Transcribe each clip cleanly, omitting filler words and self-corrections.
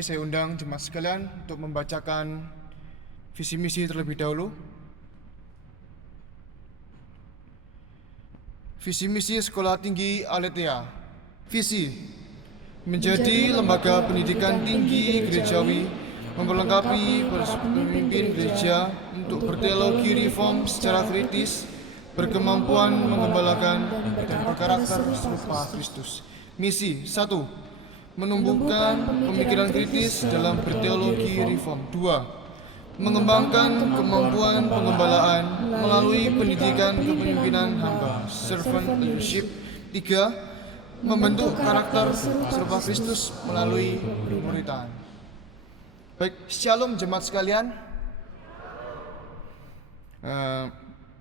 Mari saya undang jemaat sekalian untuk membacakan visi misi terlebih dahulu. Visi misi Sekolah Tinggi Aletheia. Visi: menjadi lembaga pendidikan tinggi gerejawi, memperlengkapi pemimpin gereja untuk berteologi reform secara kritis, berkemampuan mengembalakan dan berkarakter serupa Kristus. Misi 1. Menumbuhkan pemikiran kritis dalam berteologi reform. 2. Mengembangkan kemampuan pengembalaan melalui pendidikan kepemimpinan hamba, servant leadership. 3. Membentuk karakter serupa Kristus melalui pemuridan. Baik, shalom jemaat sekalian.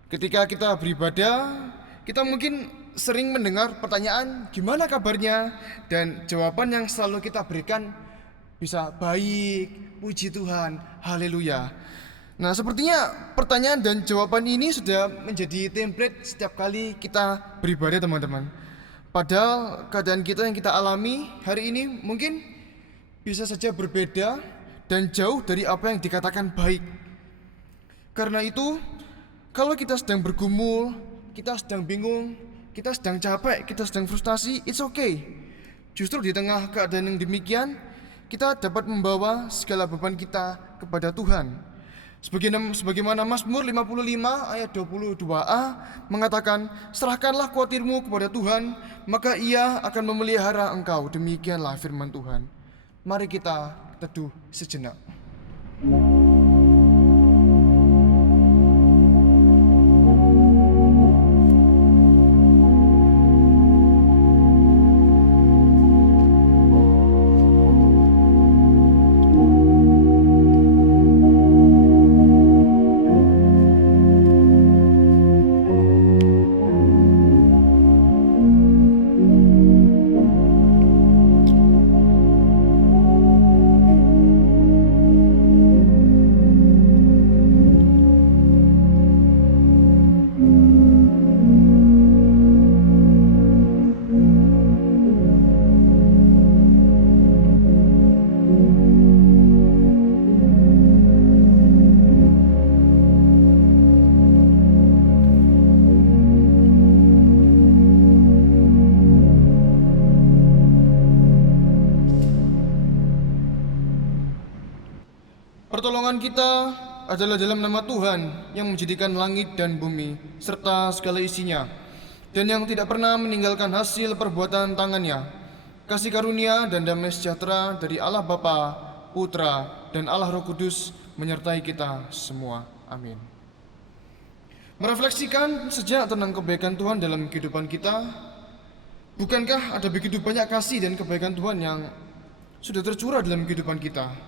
Ketika kita beribadah, kita mungkin sering mendengar pertanyaan, gimana kabarnya? Dan jawaban yang selalu kita berikan bisa baik, puji Tuhan, haleluya. Nah, sepertinya pertanyaan dan jawaban ini sudah menjadi template setiap kali kita beribadah, teman-teman. Padahal keadaan kita yang kita alami hari ini mungkin bisa saja berbeda dan jauh dari apa yang dikatakan baik. Karena itu, kalau kita sedang bergumul, kita sedang bingung, kita sedang capek, kita sedang frustasi, it's okay. Justru di tengah keadaan yang demikian, kita dapat membawa segala beban kita kepada Tuhan. Sebagaimana Mazmur 55 ayat 22a mengatakan, serahkanlah khawatirmu kepada Tuhan, maka Ia akan memelihara engkau. Demikianlah firman Tuhan. Mari kita teduh sejenak. Pertolongan kita adalah dalam nama Tuhan yang menjadikan langit dan bumi serta segala isinya, dan yang tidak pernah meninggalkan hasil perbuatan tangannya. Kasih karunia dan damai sejahtera dari Allah Bapa, Putra, dan Allah Roh Kudus menyertai kita semua. Amin. Merefleksikan sejak tentang kebaikan Tuhan dalam kehidupan kita, bukankah ada begitu banyak kasih dan kebaikan Tuhan yang sudah tercurah dalam kehidupan kita?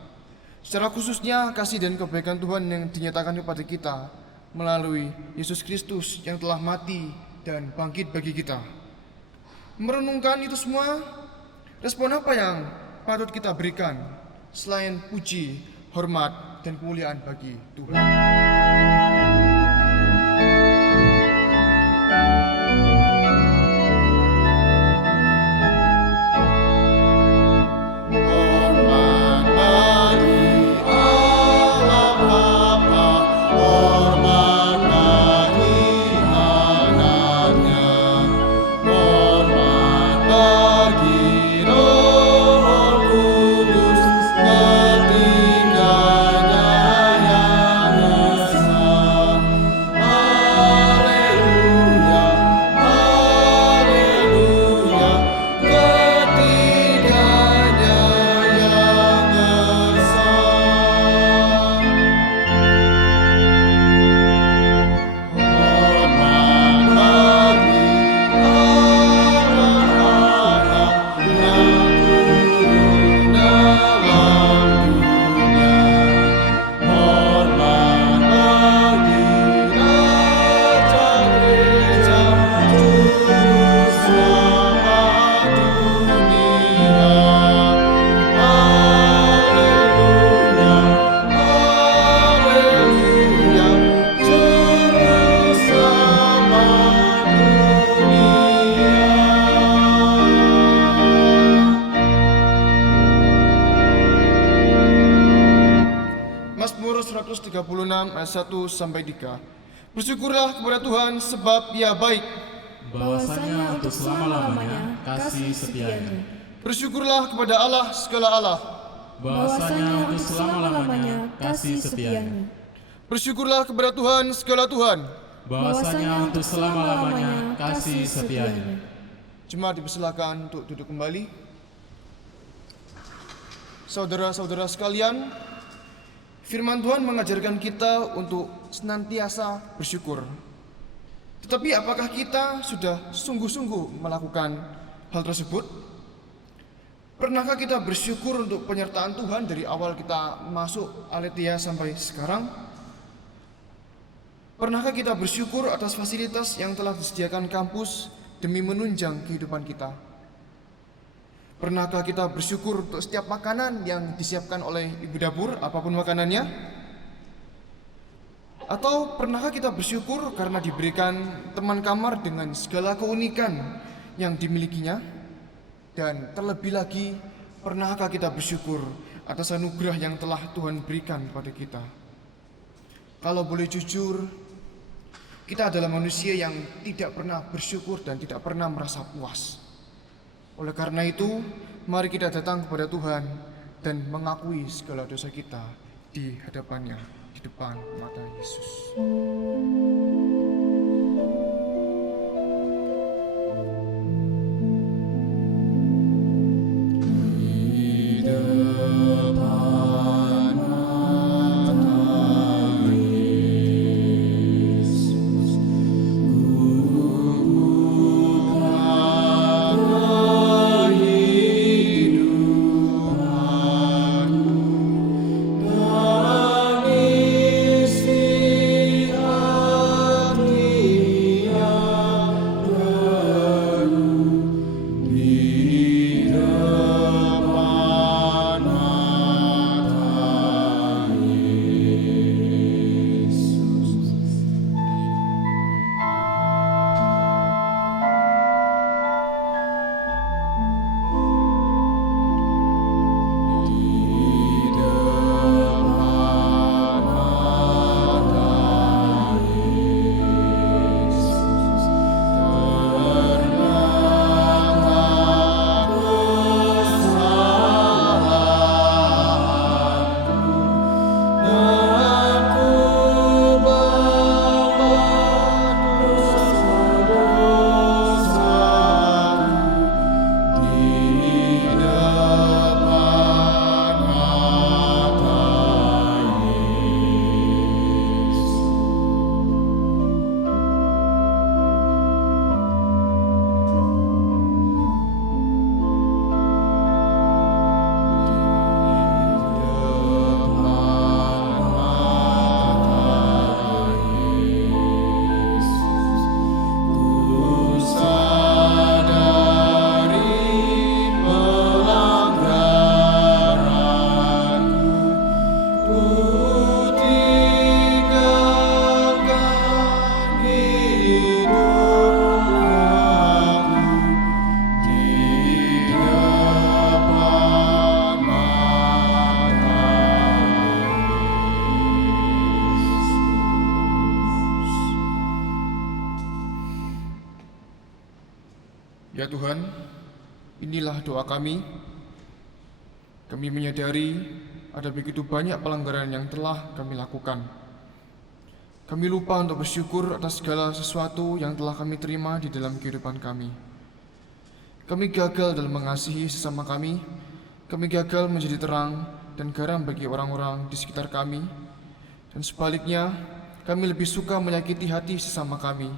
Secara khususnya kasih dan kebaikan Tuhan yang dinyatakan kepada kita melalui Yesus Kristus yang telah mati dan bangkit bagi kita. Merenungkan itu semua, respon apa yang patut kita berikan selain puji, hormat, dan kemuliaan bagi Tuhan? Ketiganya yang 136 ayat 1 sampai 3. Bersyukurlah kepada Tuhan sebab Ia baik. Bahwasanya untuk selama-lamanya kasih setianya. Bersyukurlah kepada Allah segala Allah. Bahwasanya untuk selama-lamanya kasih setianya. Bersyukurlah kepada Tuhan segala Tuhan. Bahwasanya untuk selama-lamanya kasih setianya. Jemaat dipersilakan untuk duduk kembali. Saudara-saudara sekalian, firman Tuhan mengajarkan kita untuk senantiasa bersyukur. Tetapi apakah kita sudah sungguh-sungguh melakukan hal tersebut? Pernahkah kita bersyukur untuk penyertaan Tuhan dari awal kita masuk Aletheia sampai sekarang? Pernahkah kita bersyukur atas fasilitas yang telah disediakan kampus demi menunjang kehidupan kita? Pernahkah kita bersyukur untuk setiap makanan yang disiapkan oleh ibu dapur, apapun makanannya? Atau pernahkah kita bersyukur karena diberikan teman kamar dengan segala keunikan yang dimilikinya? Dan terlebih lagi, pernahkah kita bersyukur atas anugerah yang telah Tuhan berikan pada kita? Kalau boleh jujur, kita adalah manusia yang tidak pernah bersyukur dan tidak pernah merasa puas. Oleh karena itu, mari kita datang kepada Tuhan dan mengakui segala dosa kita di hadapannya, di depan mata Yesus. Ya Tuhan, inilah doa kami. Kami menyadari ada begitu banyak pelanggaran yang telah kami lakukan. Kami lupa untuk bersyukur atas segala sesuatu yang telah kami terima di dalam kehidupan kami. Kami gagal dalam mengasihi sesama kami. Kami gagal menjadi terang dan garam bagi orang-orang di sekitar kami. Dan sebaliknya, kami lebih suka menyakiti hati sesama kami,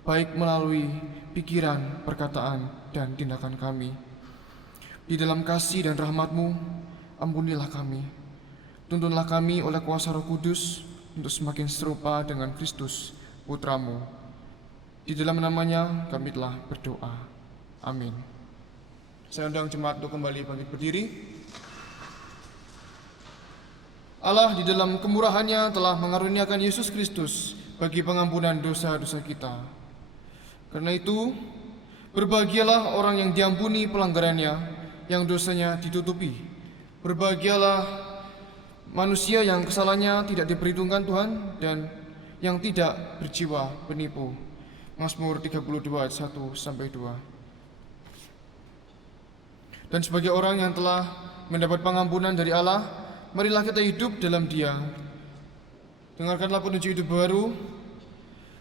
baik melalui pikiran, perkataan, dan tindakan kami. Di dalam kasih dan rahmat-Mu, ampunilah kami. Tuntunlah kami oleh kuasa Roh Kudus untuk semakin serupa dengan Kristus, Putra-Mu. Di dalam namanya kami telah berdoa. Amin. Saya undang jemaat untuk kembali bangkit berdiri. Allah di dalam kemurahannya telah mengaruniakan Yesus Kristus bagi pengampunan dosa-dosa kita. Karena itu, berbahagialah orang yang diampuni pelanggarannya, yang dosanya ditutupi. Berbahagialah manusia yang kesalahannya tidak diperhitungkan Tuhan dan yang tidak berjiwa penipu. Mazmur 32 ayat 1 sampai 2. Dan sebagai orang yang telah mendapat pengampunan dari Allah, marilah kita hidup dalam Dia. Dengarkanlah petunjuk hidup baru.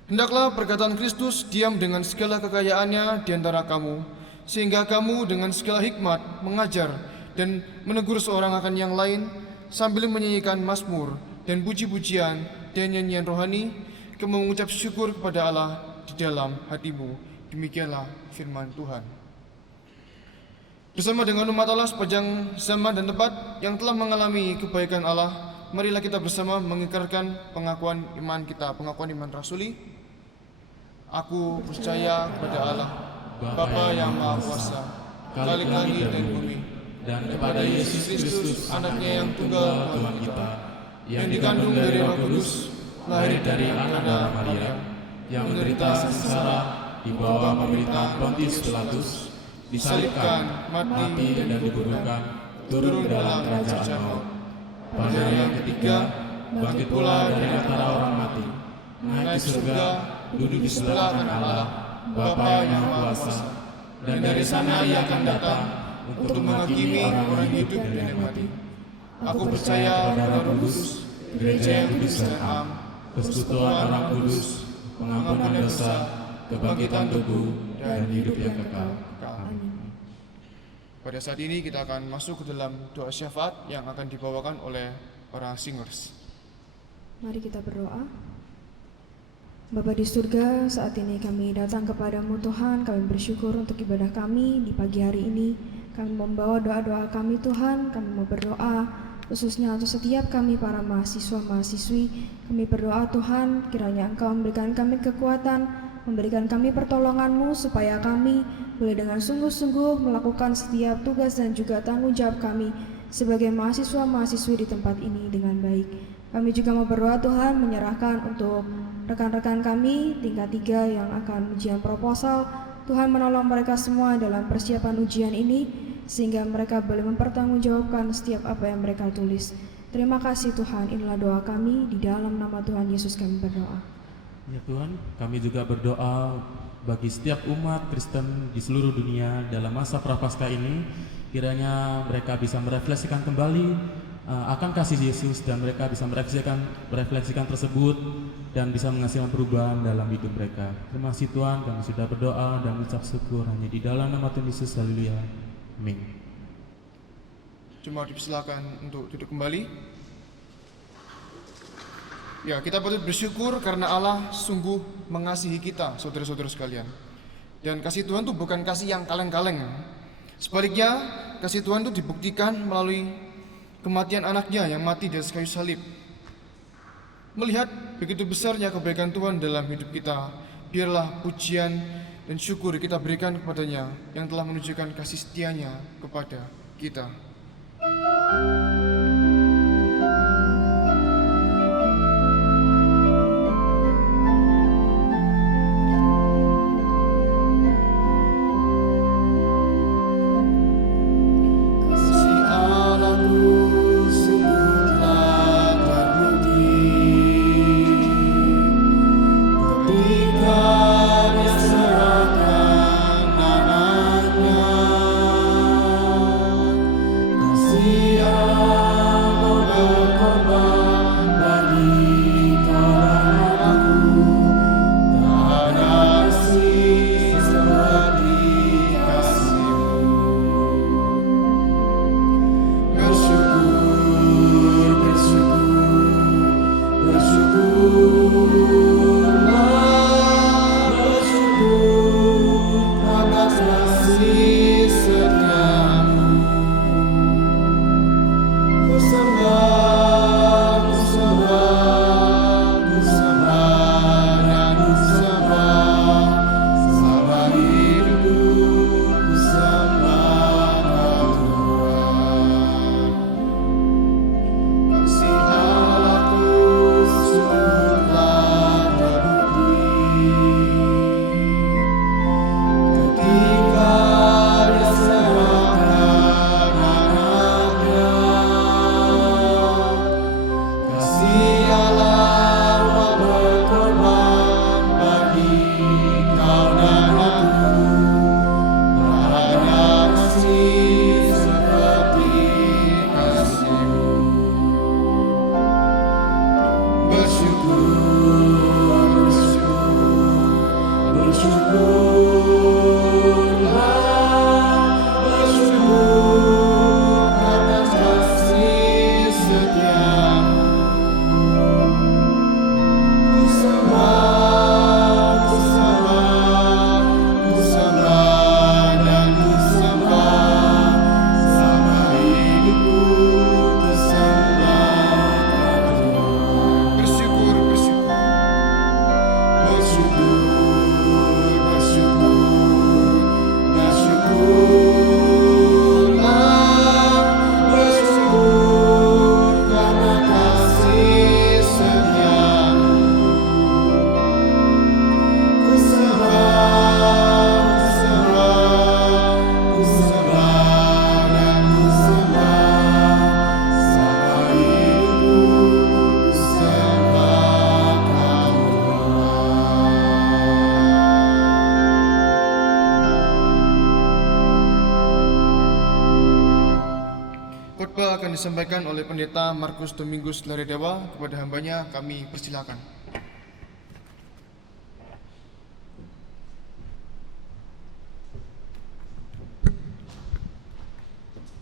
Hendaklah perkataan Kristus diam dengan segala kekayaannya di antara kamu, sehingga kamu dengan segala hikmat mengajar dan menegur seorang akan yang lain, sambil menyanyikan mazmur dan puji-pujian dan nyanyian rohani, kamu mengucap syukur kepada Allah di dalam hatimu. Demikianlah firman Tuhan. Bersama dengan umat Allah sepanjang zaman dan tempat yang telah mengalami kebaikan Allah, marilah kita bersama mengikrarkan pengakuan iman kita, pengakuan iman rasuli. Aku percaya kepada Allah, Bapa yang Maha Kuasa, Khalik langit dan bumi, dan kepada Yesus Kristus, anaknya yang tunggal Tuhan kita, yang dikandung dari Roh Kudus, lahir dari anak darah Maria, yang menderita sengsara di bawah pemerintahan Pontius Pilatus, disalibkan, mati dan dikuburkan, turun dalam kerajaan maut. Pada hari yang ketiga, bangkit pula dari antara orang mati, naik ke surga, duduk di sebelah kanan Allah, Bapa yang Maha Kuasa, dan dari sana Ia akan datang untuk menghakimi orang hidup dan yang mati. Aku percaya kepada Roh Kudus, gereja yang kudus dan am, persekutuan orang kudus, pengampunan dosa, kebangkitan tubuh, dan hidup yang kekal. Pada saat ini kita akan masuk ke dalam doa syafaat yang akan dibawakan oleh para singers. Mari kita berdoa. Bapa di surga, saat ini kami datang kepadamu Tuhan, kami bersyukur untuk ibadah kami di pagi hari ini. Kami membawa doa-doa kami Tuhan, kami mau berdoa khususnya untuk setiap kami para mahasiswa-mahasiswi. Kami berdoa Tuhan, kiranya Engkau memberikan kami kekuatan, memberikan kami pertolongan-Mu supaya kami boleh dengan sungguh-sungguh melakukan setiap tugas dan juga tanggung jawab kami sebagai mahasiswa-mahasiswi di tempat ini dengan baik. Kami juga mau berdoa Tuhan, menyerahkan untuk rekan-rekan kami tingkat 3 yang akan ujian proposal. Tuhan menolong mereka semua dalam persiapan ujian ini, sehingga mereka boleh mempertanggungjawabkan setiap apa yang mereka tulis. Terima kasih Tuhan, inilah doa kami, di dalam nama Tuhan Yesus kami berdoa. Ya Tuhan, kami juga berdoa bagi setiap umat Kristen di seluruh dunia dalam masa Prapaskah ini, kiranya mereka bisa merefleksikan kembali akan kasih Yesus, dan mereka bisa merefleksikan tersebut dan bisa menghasilkan perubahan dalam hidup mereka. Terima kasih Tuhan, kami sudah berdoa dan mengucap syukur hanya di dalam nama Tuhan Yesus. Haleluya. Amin. Cuma dipersilakan untuk duduk kembali. Ya, kita patut bersyukur karena Allah sungguh mengasihi kita, saudara-saudara sekalian. Dan kasih Tuhan itu bukan kasih yang kaleng-kaleng. Sebaliknya, kasih Tuhan itu dibuktikan melalui kematian anaknya yang mati di atas kayu salib. Melihat begitu besarnya kebaikan Tuhan dalam hidup kita, biarlah pujian dan syukur kita berikan kepadanya yang telah menunjukkan kasih setianya kepada kita. Kasih Khotbah akan disampaikan oleh Pendeta Markus Domingus Laredawa. Kepada hambanya kami persilakan.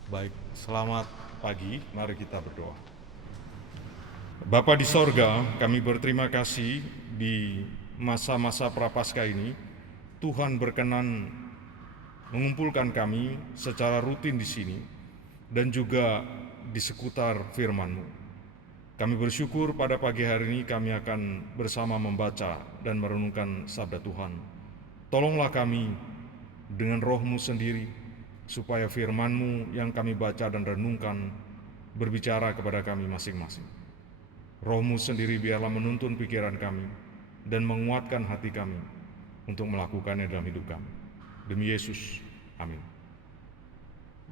Baik, selamat pagi, mari kita berdoa. Bapa di sorga, kami berterima kasih di masa-masa prapaskah ini, Tuhan berkenan mengumpulkan kami secara rutin di sini, dan juga di sekitar firman-Mu. Kami bersyukur pada pagi hari ini kami akan bersama membaca dan merenungkan sabda Tuhan. Tolonglah kami dengan Roh-Mu sendiri, supaya firman-Mu yang kami baca dan renungkan berbicara kepada kami masing-masing. Roh-Mu sendiri biarlah menuntun pikiran kami dan menguatkan hati kami untuk melakukannya dalam hidup kami. Demi Yesus, amin.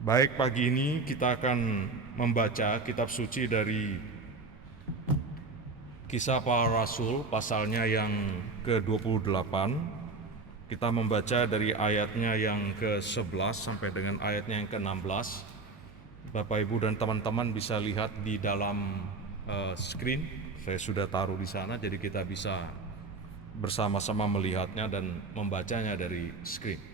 Baik, pagi ini kita akan membaca kitab suci dari Kisah Para Rasul, pasalnya yang ke-28. Kita membaca dari ayatnya yang ke-11 sampai dengan ayatnya yang ke-16. Bapak, Ibu, dan teman-teman bisa lihat di dalam screen. Saya sudah taruh di sana, jadi kita bisa bersama-sama melihatnya dan membacanya dari screen.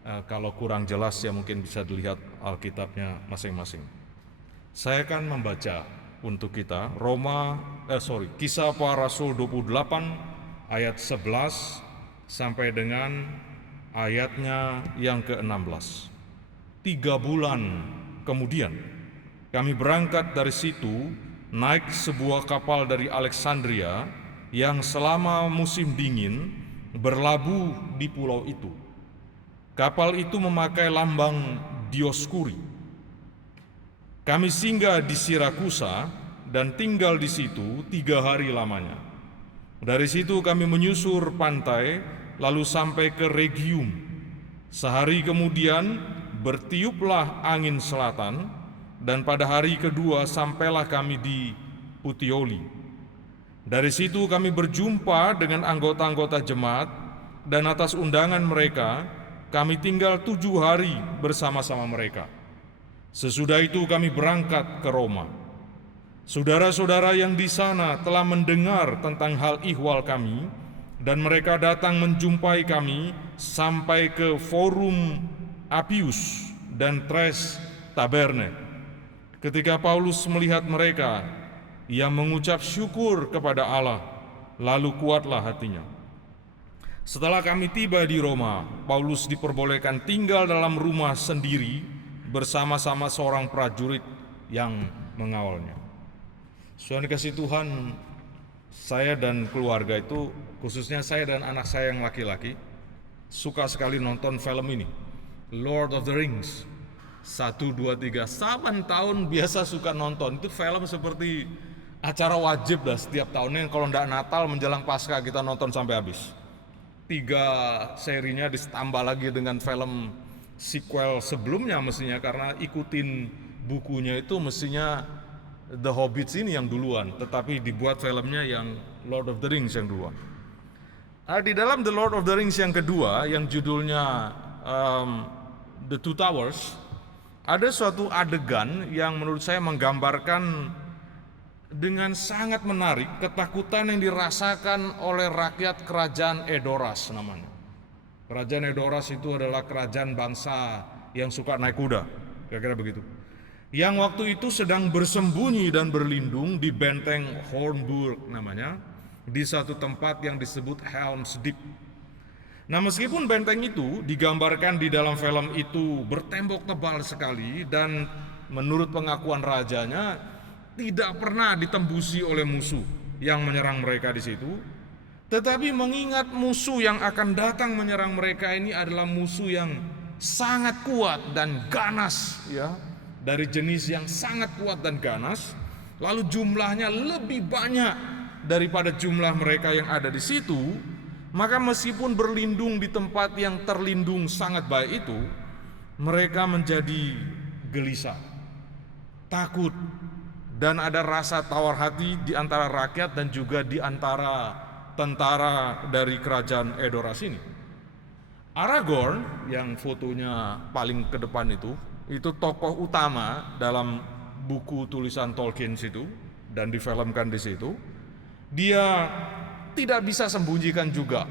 Kalau kurang jelas ya mungkin bisa dilihat Alkitabnya masing-masing. Saya akan membaca untuk kita Kisah Para Rasul 28 ayat 11 sampai dengan ayatnya yang ke-16. 3 bulan kemudian kami berangkat dari situ, naik sebuah kapal dari Alexandria yang selama musim dingin berlabuh di pulau itu. Kapal itu memakai lambang Dioskuri. Kami singgah di Sirakusa dan tinggal di situ 3 hari lamanya. Dari situ kami menyusur pantai, lalu sampai ke Rhegium. Sehari kemudian bertiuplah angin selatan, dan pada hari kedua sampailah kami di Puteoli. Dari situ kami berjumpa dengan anggota-anggota jemaat, dan atas undangan mereka, kami tinggal 7 hari bersama-sama mereka. Sesudah itu kami berangkat ke Roma. Saudara-saudara yang di sana telah mendengar tentang hal ihwal kami, dan mereka datang menjumpai kami sampai ke Forum Appius dan Tres Taberne. Ketika Paulus melihat mereka, ia mengucap syukur kepada Allah, lalu kuatlah hatinya. Setelah kami tiba di Roma, Paulus diperbolehkan tinggal dalam rumah sendiri bersama-sama seorang prajurit yang mengawalnya. Saudara kasih Tuhan, saya dan keluarga itu, khususnya saya dan anak saya yang laki-laki, suka sekali nonton film ini, Lord of the Rings. 1, 2, 3, 7 tahun biasa suka nonton. Itu film seperti acara wajib lah setiap tahunnya. Kalau enggak Natal menjelang Paskah kita nonton sampai habis. 3 serinya ditambah lagi dengan film sequel sebelumnya mestinya, karena ikutin bukunya itu mestinya The Hobbit ini yang duluan, tetapi dibuat filmnya yang Lord of the Rings yang duluan. Di dalam The Lord of the Rings yang kedua, yang judulnya The Two Towers, ada suatu adegan yang menurut saya menggambarkan dengan sangat menarik ketakutan yang dirasakan oleh rakyat kerajaan Edoras namanya. Kerajaan Edoras itu adalah kerajaan bangsa yang suka naik kuda, kira-kira begitu. Yang waktu itu sedang bersembunyi dan berlindung di benteng Hornburg namanya, di satu tempat yang disebut Helm's Deep. Nah, meskipun benteng itu digambarkan di dalam film itu bertembok tebal sekali dan menurut pengakuan rajanya tidak pernah ditembusi oleh musuh yang menyerang mereka di situ, tetapi mengingat musuh yang akan datang menyerang mereka ini adalah musuh yang sangat kuat dan ganas, ya, dari jenis yang sangat kuat dan ganas, lalu jumlahnya lebih banyak daripada jumlah mereka yang ada di situ. Maka meskipun berlindung di tempat yang terlindung sangat baik itu, mereka menjadi gelisah, takut, dan ada rasa tawar hati di antara rakyat dan juga di antara tentara dari kerajaan Edoras ini. Aragorn yang fotonya paling ke depan itu tokoh utama dalam buku tulisan Tolkien situ dan difilmkan di situ. Dia tidak bisa sembunyikan juga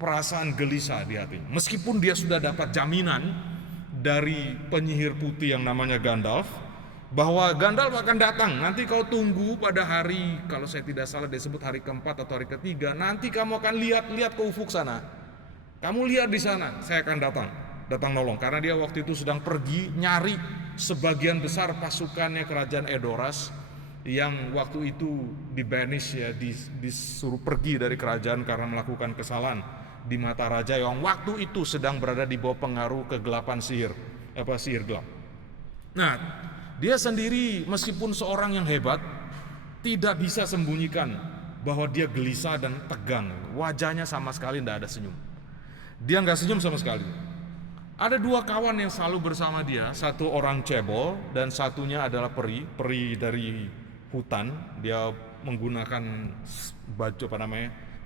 perasaan gelisah di hatinya. Meskipun dia sudah dapat jaminan dari penyihir putih yang namanya Gandalf, bahwa Gandalf akan datang. Nanti kau tunggu pada hari, kalau saya tidak salah disebut hari keempat atau hari ketiga, nanti kamu akan lihat ke ufuk sana. Kamu lihat di sana, saya akan datang nolong. Karena dia waktu itu sedang pergi nyari sebagian besar pasukannya kerajaan Edoras yang waktu itu dibanish, ya, disuruh pergi dari kerajaan karena melakukan kesalahan di mata raja yang waktu itu sedang berada di bawah pengaruh kegelapan sihir gelap. Nah, dia sendiri meskipun seorang yang hebat tidak bisa sembunyikan bahwa dia gelisah dan tegang. Wajahnya sama sekali tidak ada senyum. Dia nggak senyum sama sekali. Ada dua kawan yang selalu bersama dia, satu orang cebol dan satunya adalah peri dari hutan. Dia menggunakan baju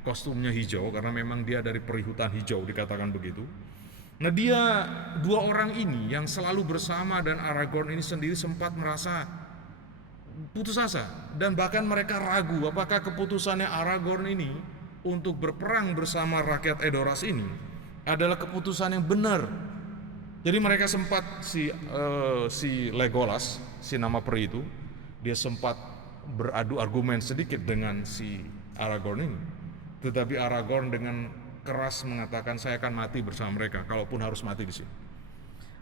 kostumnya hijau karena memang dia dari peri hutan hijau, dikatakan begitu. Nah, dua orang ini yang selalu bersama, dan Aragorn ini sendiri sempat merasa putus asa dan bahkan mereka ragu apakah keputusannya Aragorn ini untuk berperang bersama rakyat Edoras ini adalah keputusan yang benar. Jadi mereka sempat si Legolas, si nama peri itu, dia sempat beradu argumen sedikit dengan si Aragorn ini. Tetapi Aragorn dengan keras mengatakan, saya akan mati bersama mereka kalaupun harus mati di sini.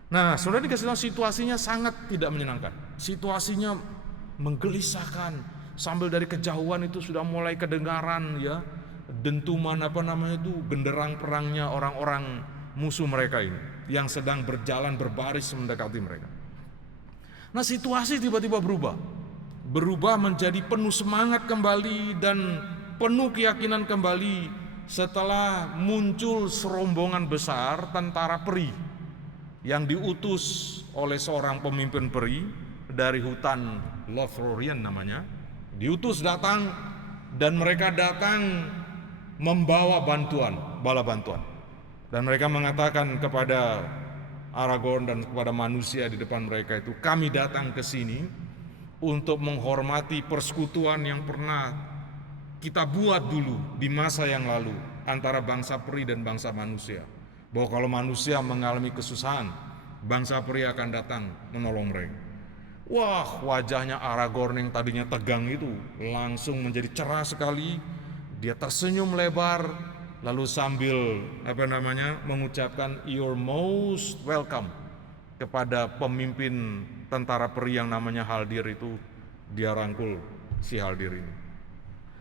Nah, saudara dikasih tahu situasinya sangat tidak menyenangkan. Situasinya menggelisahkan. Sambil dari kejauhan itu sudah mulai kedengaran, ya, dentuman genderang perangnya orang-orang musuh mereka ini yang sedang berjalan berbaris mendekati mereka. Nah, situasi tiba-tiba berubah menjadi penuh semangat kembali dan penuh keyakinan kembali setelah muncul serombongan besar tentara peri yang diutus oleh seorang pemimpin peri dari hutan Lothlorien namanya. Diutus datang, dan mereka datang membawa bala bantuan. Dan mereka mengatakan kepada Aragorn dan kepada manusia di depan mereka itu, kami datang ke sini untuk menghormati persekutuan yang pernah kita buat dulu di masa yang lalu antara bangsa peri dan bangsa manusia. Bahwa kalau manusia mengalami kesusahan, bangsa peri akan datang menolong mereka. Wah, wajahnya Aragorn yang tadinya tegang itu langsung menjadi cerah sekali. Dia tersenyum lebar, lalu sambil mengucapkan "You're most welcome" kepada pemimpin tentara peri yang namanya Haldir itu. Dia rangkul si Haldir ini.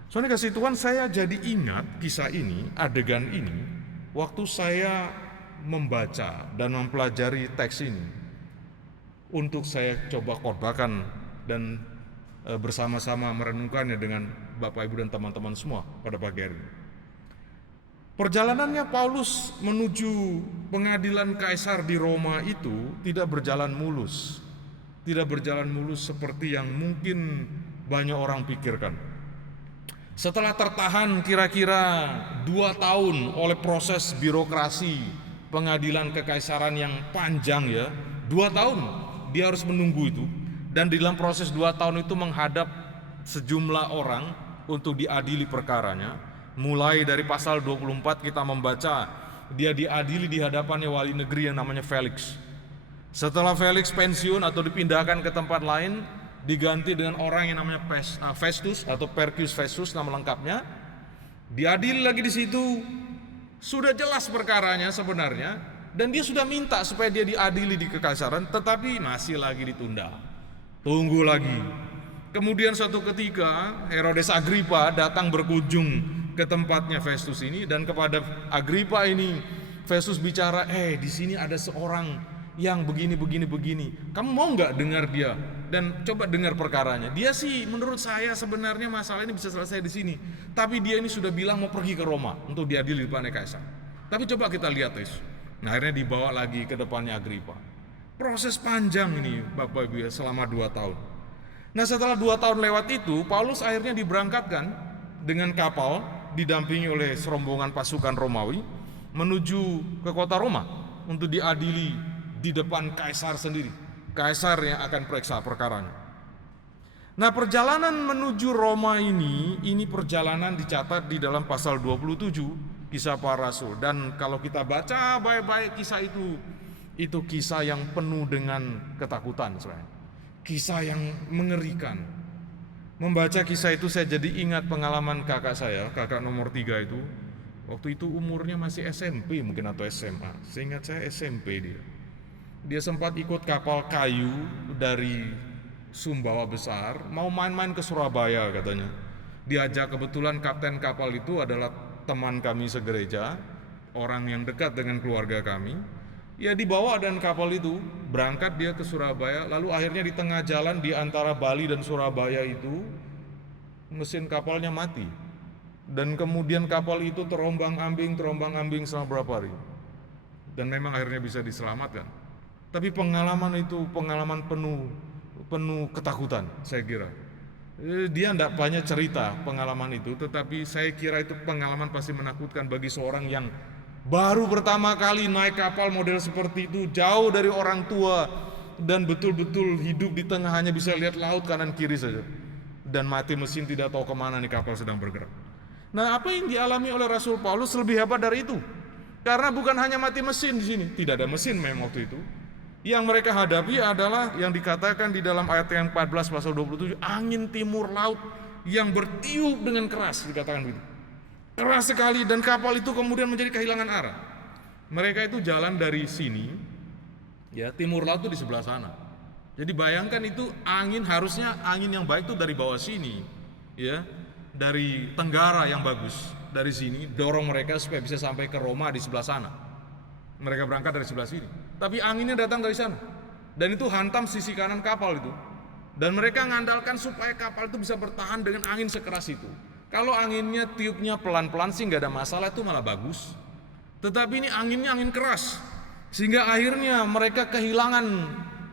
Soalnya kasih Tuhan, saya jadi ingat kisah ini, adegan ini, waktu saya membaca dan mempelajari teks ini untuk saya coba khotbahkan dan bersama-sama merenungkannya dengan Bapak Ibu dan teman-teman semua pada pagi hari ini. Perjalanannya Paulus menuju pengadilan Kaisar di Roma itu tidak berjalan mulus. Tidak berjalan mulus seperti yang mungkin banyak orang pikirkan. Setelah tertahan kira-kira 2 tahun oleh proses birokrasi pengadilan kekaisaran yang panjang, ya, 2 tahun dia harus menunggu itu. Dan di dalam proses 2 tahun itu menghadap sejumlah orang untuk diadili perkaranya. Mulai dari pasal 24 kita membaca dia diadili di hadapannya wali negeri yang namanya Felix. Setelah Felix pensiun atau dipindahkan ke tempat lain, diganti dengan orang yang namanya Festus atau Perkius Festus nama lengkapnya. Diadili lagi di situ. Sudah jelas perkaranya sebenarnya, dan dia sudah minta supaya dia diadili di kekaisaran, tetapi masih lagi ditunda. Tunggu lagi. Kemudian suatu ketika Herodes Agripa datang berkunjung ke tempatnya Festus ini, dan kepada Agripa ini Festus bicara, di sini ada seorang yang begini. Kamu mau nggak dengar dia dan coba dengar perkaranya? Dia sih menurut saya sebenarnya masalah ini bisa selesai di sini, tapi dia ini sudah bilang mau pergi ke Roma untuk diadili di depan Kaisar. Tapi coba kita lihat, guys. Nah, akhirnya dibawa lagi ke depannya Agripa. Proses panjang ini Bapak Ibu ya, selama 2 tahun. Nah, setelah 2 tahun lewat itu, Paulus akhirnya diberangkatkan dengan kapal didampingi oleh serombongan pasukan Romawi menuju ke kota Roma untuk diadili di depan Kaisar sendiri. Kaisar yang akan periksa perkaranya. Nah, perjalanan menuju Roma ini perjalanan dicatat di dalam pasal 27 Kisah Para Rasul. Dan kalau kita baca baik-baik kisah itu kisah yang penuh dengan ketakutan sebenarnya. Kisah yang mengerikan. Membaca kisah itu saya jadi ingat pengalaman kakak saya, kakak nomor 3 itu. Waktu itu umurnya masih SMP mungkin atau SMA. Seingat saya SMP dia. Dia sempat ikut kapal kayu dari Sumbawa Besar, mau main-main ke Surabaya katanya. Diajak, kebetulan kapten kapal itu adalah teman kami segereja, orang yang dekat dengan keluarga kami. Ya dibawa dan kapal itu berangkat dia ke Surabaya, lalu akhirnya di tengah jalan di antara Bali dan Surabaya itu mesin kapalnya mati. Dan kemudian kapal itu terombang-ambing selama berapa hari. Dan memang akhirnya bisa diselamatkan. Tapi pengalaman itu pengalaman penuh ketakutan, saya kira. Dia tidak banyak cerita pengalaman itu, tetapi saya kira itu pengalaman pasti menakutkan bagi seorang yang baru pertama kali naik kapal model seperti itu, jauh dari orang tua, dan betul-betul hidup di tengah hanya bisa lihat laut kanan kiri saja, dan mati mesin, tidak tahu kemana nih kapal sedang bergerak. Nah, apa yang dialami oleh Rasul Paulus lebih hebat dari itu, karena bukan hanya mati mesin di sini, tidak ada mesin memang waktu itu. Yang mereka hadapi adalah yang dikatakan di dalam ayat yang 14 pasal 27, angin timur laut yang bertiup dengan keras, dikatakan begitu. Keras sekali, dan kapal itu kemudian menjadi kehilangan arah. Mereka itu jalan dari sini, ya timur laut itu di sebelah sana. Jadi bayangkan itu harusnya angin yang baik itu dari bawah sini, ya dari tenggara yang bagus, dari sini dorong mereka supaya bisa sampai ke Roma di sebelah sana. Mereka berangkat dari sebelah sini, tapi anginnya datang dari sana, dan itu hantam sisi kanan kapal itu. Dan mereka mengandalkan supaya kapal itu bisa bertahan dengan angin sekeras itu. Kalau anginnya tiupnya pelan-pelan sih nggak ada masalah, itu malah bagus. Tetapi ini anginnya angin keras, sehingga akhirnya mereka kehilangan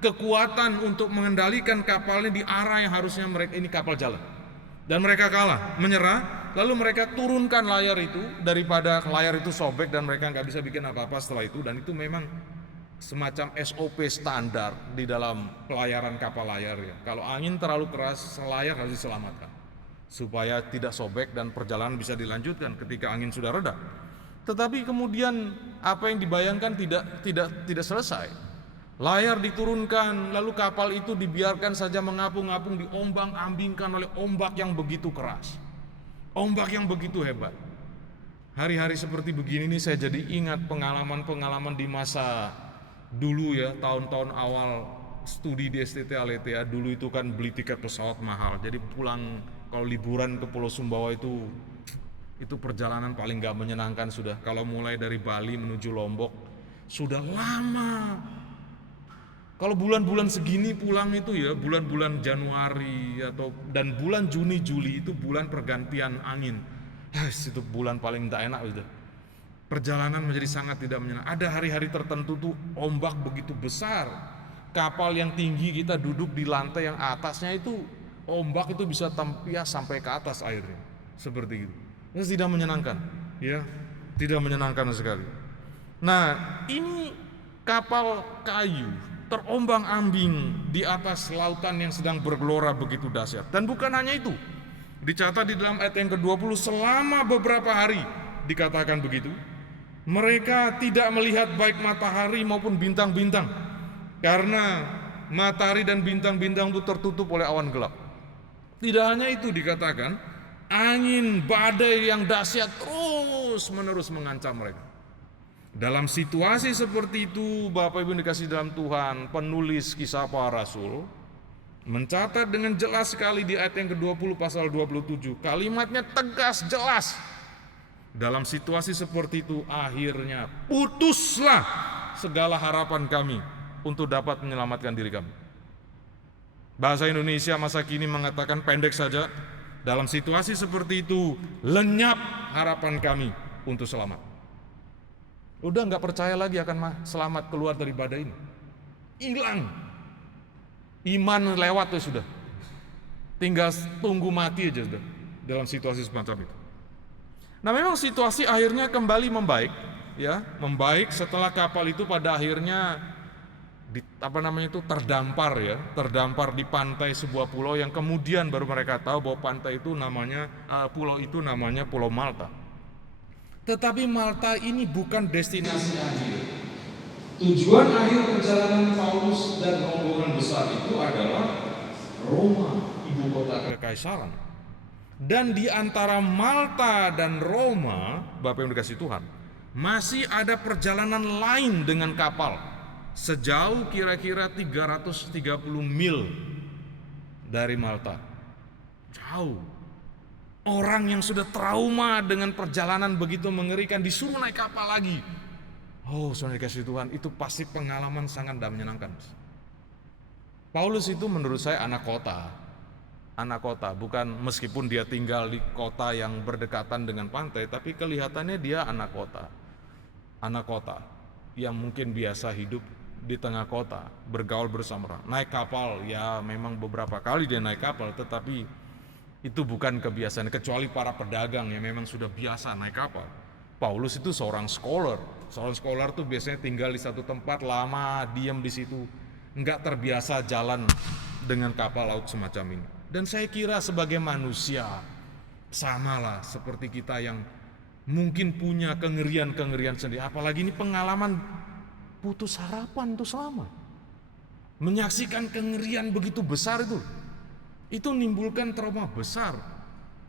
kekuatan untuk mengendalikan kapalnya di arah yang harusnya mereka ini kapal jalan. Dan mereka kalah, menyerah. Lalu mereka turunkan layar itu, daripada layar itu sobek dan mereka nggak bisa bikin apa-apa setelah itu. Dan itu memang semacam SOP standar di dalam pelayaran kapal layar ya. Kalau angin terlalu keras, layar harus diselamatkan supaya tidak sobek dan perjalanan bisa dilanjutkan ketika angin sudah reda. Tetapi kemudian apa yang dibayangkan tidak selesai. Layar diturunkan, lalu kapal itu dibiarkan saja mengapung-apung, diombang-ambingkan oleh ombak yang begitu keras, ombak yang begitu hebat. Hari-hari seperti begini nih saya jadi ingat pengalaman-pengalaman di masa dulu ya, tahun-tahun awal studi di STT Aletea. Dulu itu kan beli tiket pesawat mahal, jadi pulang kalau liburan ke Pulau Sumbawa itu perjalanan paling gak menyenangkan sudah. Kalau mulai dari Bali menuju Lombok sudah lama. Kalau bulan-bulan segini pulang itu ya bulan-bulan Januari dan bulan Juni Juli itu bulan pergantian angin. Itu bulan paling tak enak sudah. Perjalanan menjadi sangat tidak menyenangkan. Ada hari-hari tertentu tuh ombak begitu besar. Kapal yang tinggi kita duduk di lantai yang atasnya itu ombak itu bisa tempias sampai ke atas airnya. Seperti itu. Itu tidak menyenangkan, ya. Tidak menyenangkan sekali. Nah, ini kapal kayu, terombang-ambing di atas lautan yang sedang bergelora begitu dahsyat. Dan bukan hanya itu, dicatat di dalam ayat yang ke-20, selama beberapa hari dikatakan begitu, mereka tidak melihat baik matahari maupun bintang-bintang, karena matahari dan bintang-bintang itu tertutup oleh awan gelap. Tidak hanya itu, dikatakan angin badai yang dahsyat terus-menerus mengancam mereka. Dalam situasi seperti itu, Bapak Ibu yang dikasihi dalam Tuhan, penulis Kisah Para Rasul mencatat dengan jelas sekali di ayat yang ke-20 pasal 27. Kalimatnya tegas, jelas. Dalam situasi seperti itu, akhirnya putuslah segala harapan kami untuk dapat menyelamatkan diri kami. Bahasa Indonesia masa kini mengatakan pendek saja, dalam situasi seperti itu, lenyap harapan kami untuk selamat. Udah nggak percaya lagi akan selamat keluar dari badai ini. Hilang. Iman lewat ya sudah. Tinggal tunggu mati aja sudah dalam situasi semacam itu. Nah, memang situasi akhirnya kembali membaik, ya, membaik setelah kapal itu pada akhirnya terdampar di pantai sebuah pulau yang kemudian baru mereka tahu bahwa pantai itu pulau itu namanya Pulau Malta. Tetapi Malta ini bukan destinasi akhir. Tujuan akhir perjalanan Paulus dan rombongan besar itu adalah Roma, ibu kota kekaisaran. Dan di antara Malta dan Roma, Bapak yang dikasihi Tuhan, masih ada perjalanan lain dengan kapal sejauh kira-kira 330 mil dari Malta. Jauh. Orang yang sudah trauma dengan perjalanan begitu mengerikan disuruh naik kapal lagi. Oh, saudara dikasihi Tuhan, itu pasti pengalaman sangat tidak menyenangkan. Paulus itu menurut saya anak kota, bukan meskipun dia tinggal di kota yang berdekatan dengan pantai, tapi kelihatannya dia anak kota yang mungkin biasa hidup di tengah kota, bergaul bersama orang. Naik kapal, ya memang beberapa kali dia naik kapal, tetapi itu bukan kebiasaan, kecuali para pedagang yang memang sudah biasa naik kapal. Paulus itu seorang scholar tuh biasanya tinggal di satu tempat lama, diam di situ, nggak terbiasa jalan dengan kapal laut semacam ini. Dan saya kira sebagai manusia, samalah seperti kita yang mungkin punya kengerian sendiri. Apalagi ini pengalaman putus harapan tuh selama. Menyaksikan kengerian begitu besar itu nimbulkan trauma besar.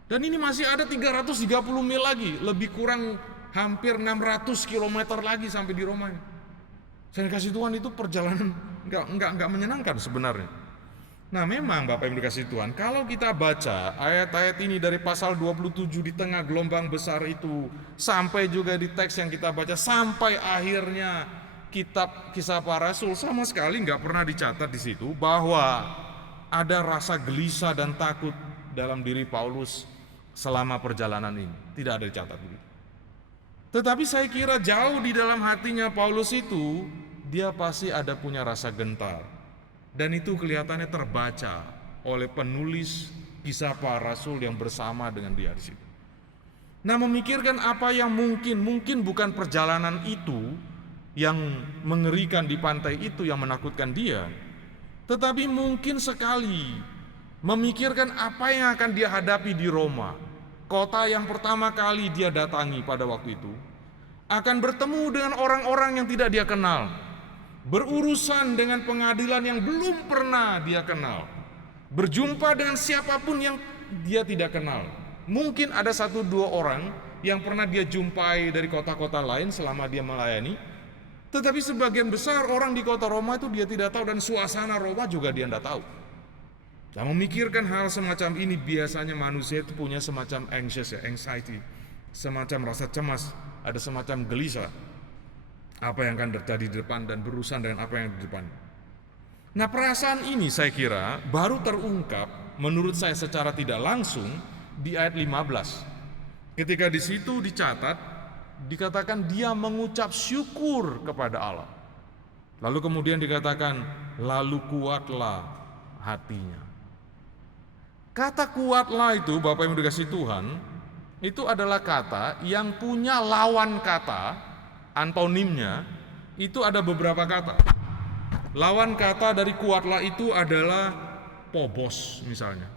Dan ini masih ada 330 mil lagi, lebih kurang hampir 600 km lagi sampai di Roma. Saya kasih Tuhan, itu perjalanan enggak menyenangkan sebenarnya. Nah, memang Bapak Ibu dikasih Tuhan, kalau kita baca ayat-ayat ini dari pasal 27 di tengah gelombang besar itu, sampai juga di teks yang kita baca, sampai akhirnya kitab Kisah Para Rasul, sama sekali enggak pernah dicatat di situ bahwa ada rasa gelisah dan takut dalam diri Paulus selama perjalanan ini. Tidak ada dicatat begitu. Tetapi saya kira jauh di dalam hatinya Paulus itu, dia pasti ada punya rasa gentar. Dan itu kelihatannya terbaca oleh penulis Kisah Para Rasul yang bersama dengan dia di situ. Nah, memikirkan apa yang mungkin bukan perjalanan itu yang mengerikan di pantai itu yang menakutkan dia, tetapi mungkin sekali memikirkan apa yang akan dia hadapi di Roma, kota yang pertama kali dia datangi pada waktu itu, akan bertemu dengan orang-orang yang tidak dia kenal, berurusan dengan pengadilan yang belum pernah dia kenal, berjumpa dengan siapapun yang dia tidak kenal. Mungkin ada 1-2 orang yang pernah dia jumpai dari kota-kota lain selama dia melayani, tetapi sebagian besar orang di kota Roma itu dia tidak tahu, dan suasana Roma juga dia tidak tahu. Nah, memikirkan hal semacam ini biasanya manusia itu punya semacam anxiety, semacam rasa cemas, ada semacam gelisah. Apa yang akan terjadi di depan dan berurusan dengan apa yang di depan. Nah, perasaan ini saya kira baru terungkap menurut saya secara tidak langsung di ayat 15. Ketika di situ dikatakan dia mengucap syukur kepada Allah. Lalu kemudian dikatakan, lalu kuatlah hatinya. Kata kuatlah itu, Bapak yang dikasihi Tuhan, itu adalah kata yang punya lawan kata, antonimnya, itu ada beberapa kata. Lawan kata dari kuatlah itu adalah phobos misalnya.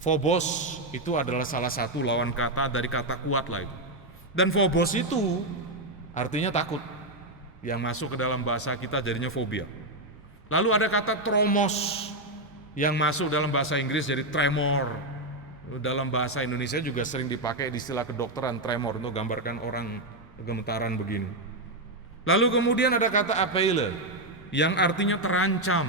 Phobos itu adalah salah satu lawan kata dari kata kuatlah itu. Dan phobos itu artinya takut. Yang masuk ke dalam bahasa kita jadinya fobia. Lalu ada kata tromos yang masuk dalam bahasa Inggris jadi tremor. Dalam bahasa Indonesia juga sering dipakai di istilah kedokteran tremor untuk gambarkan orang gemetaran begini. Lalu kemudian ada kata apeile yang artinya terancam.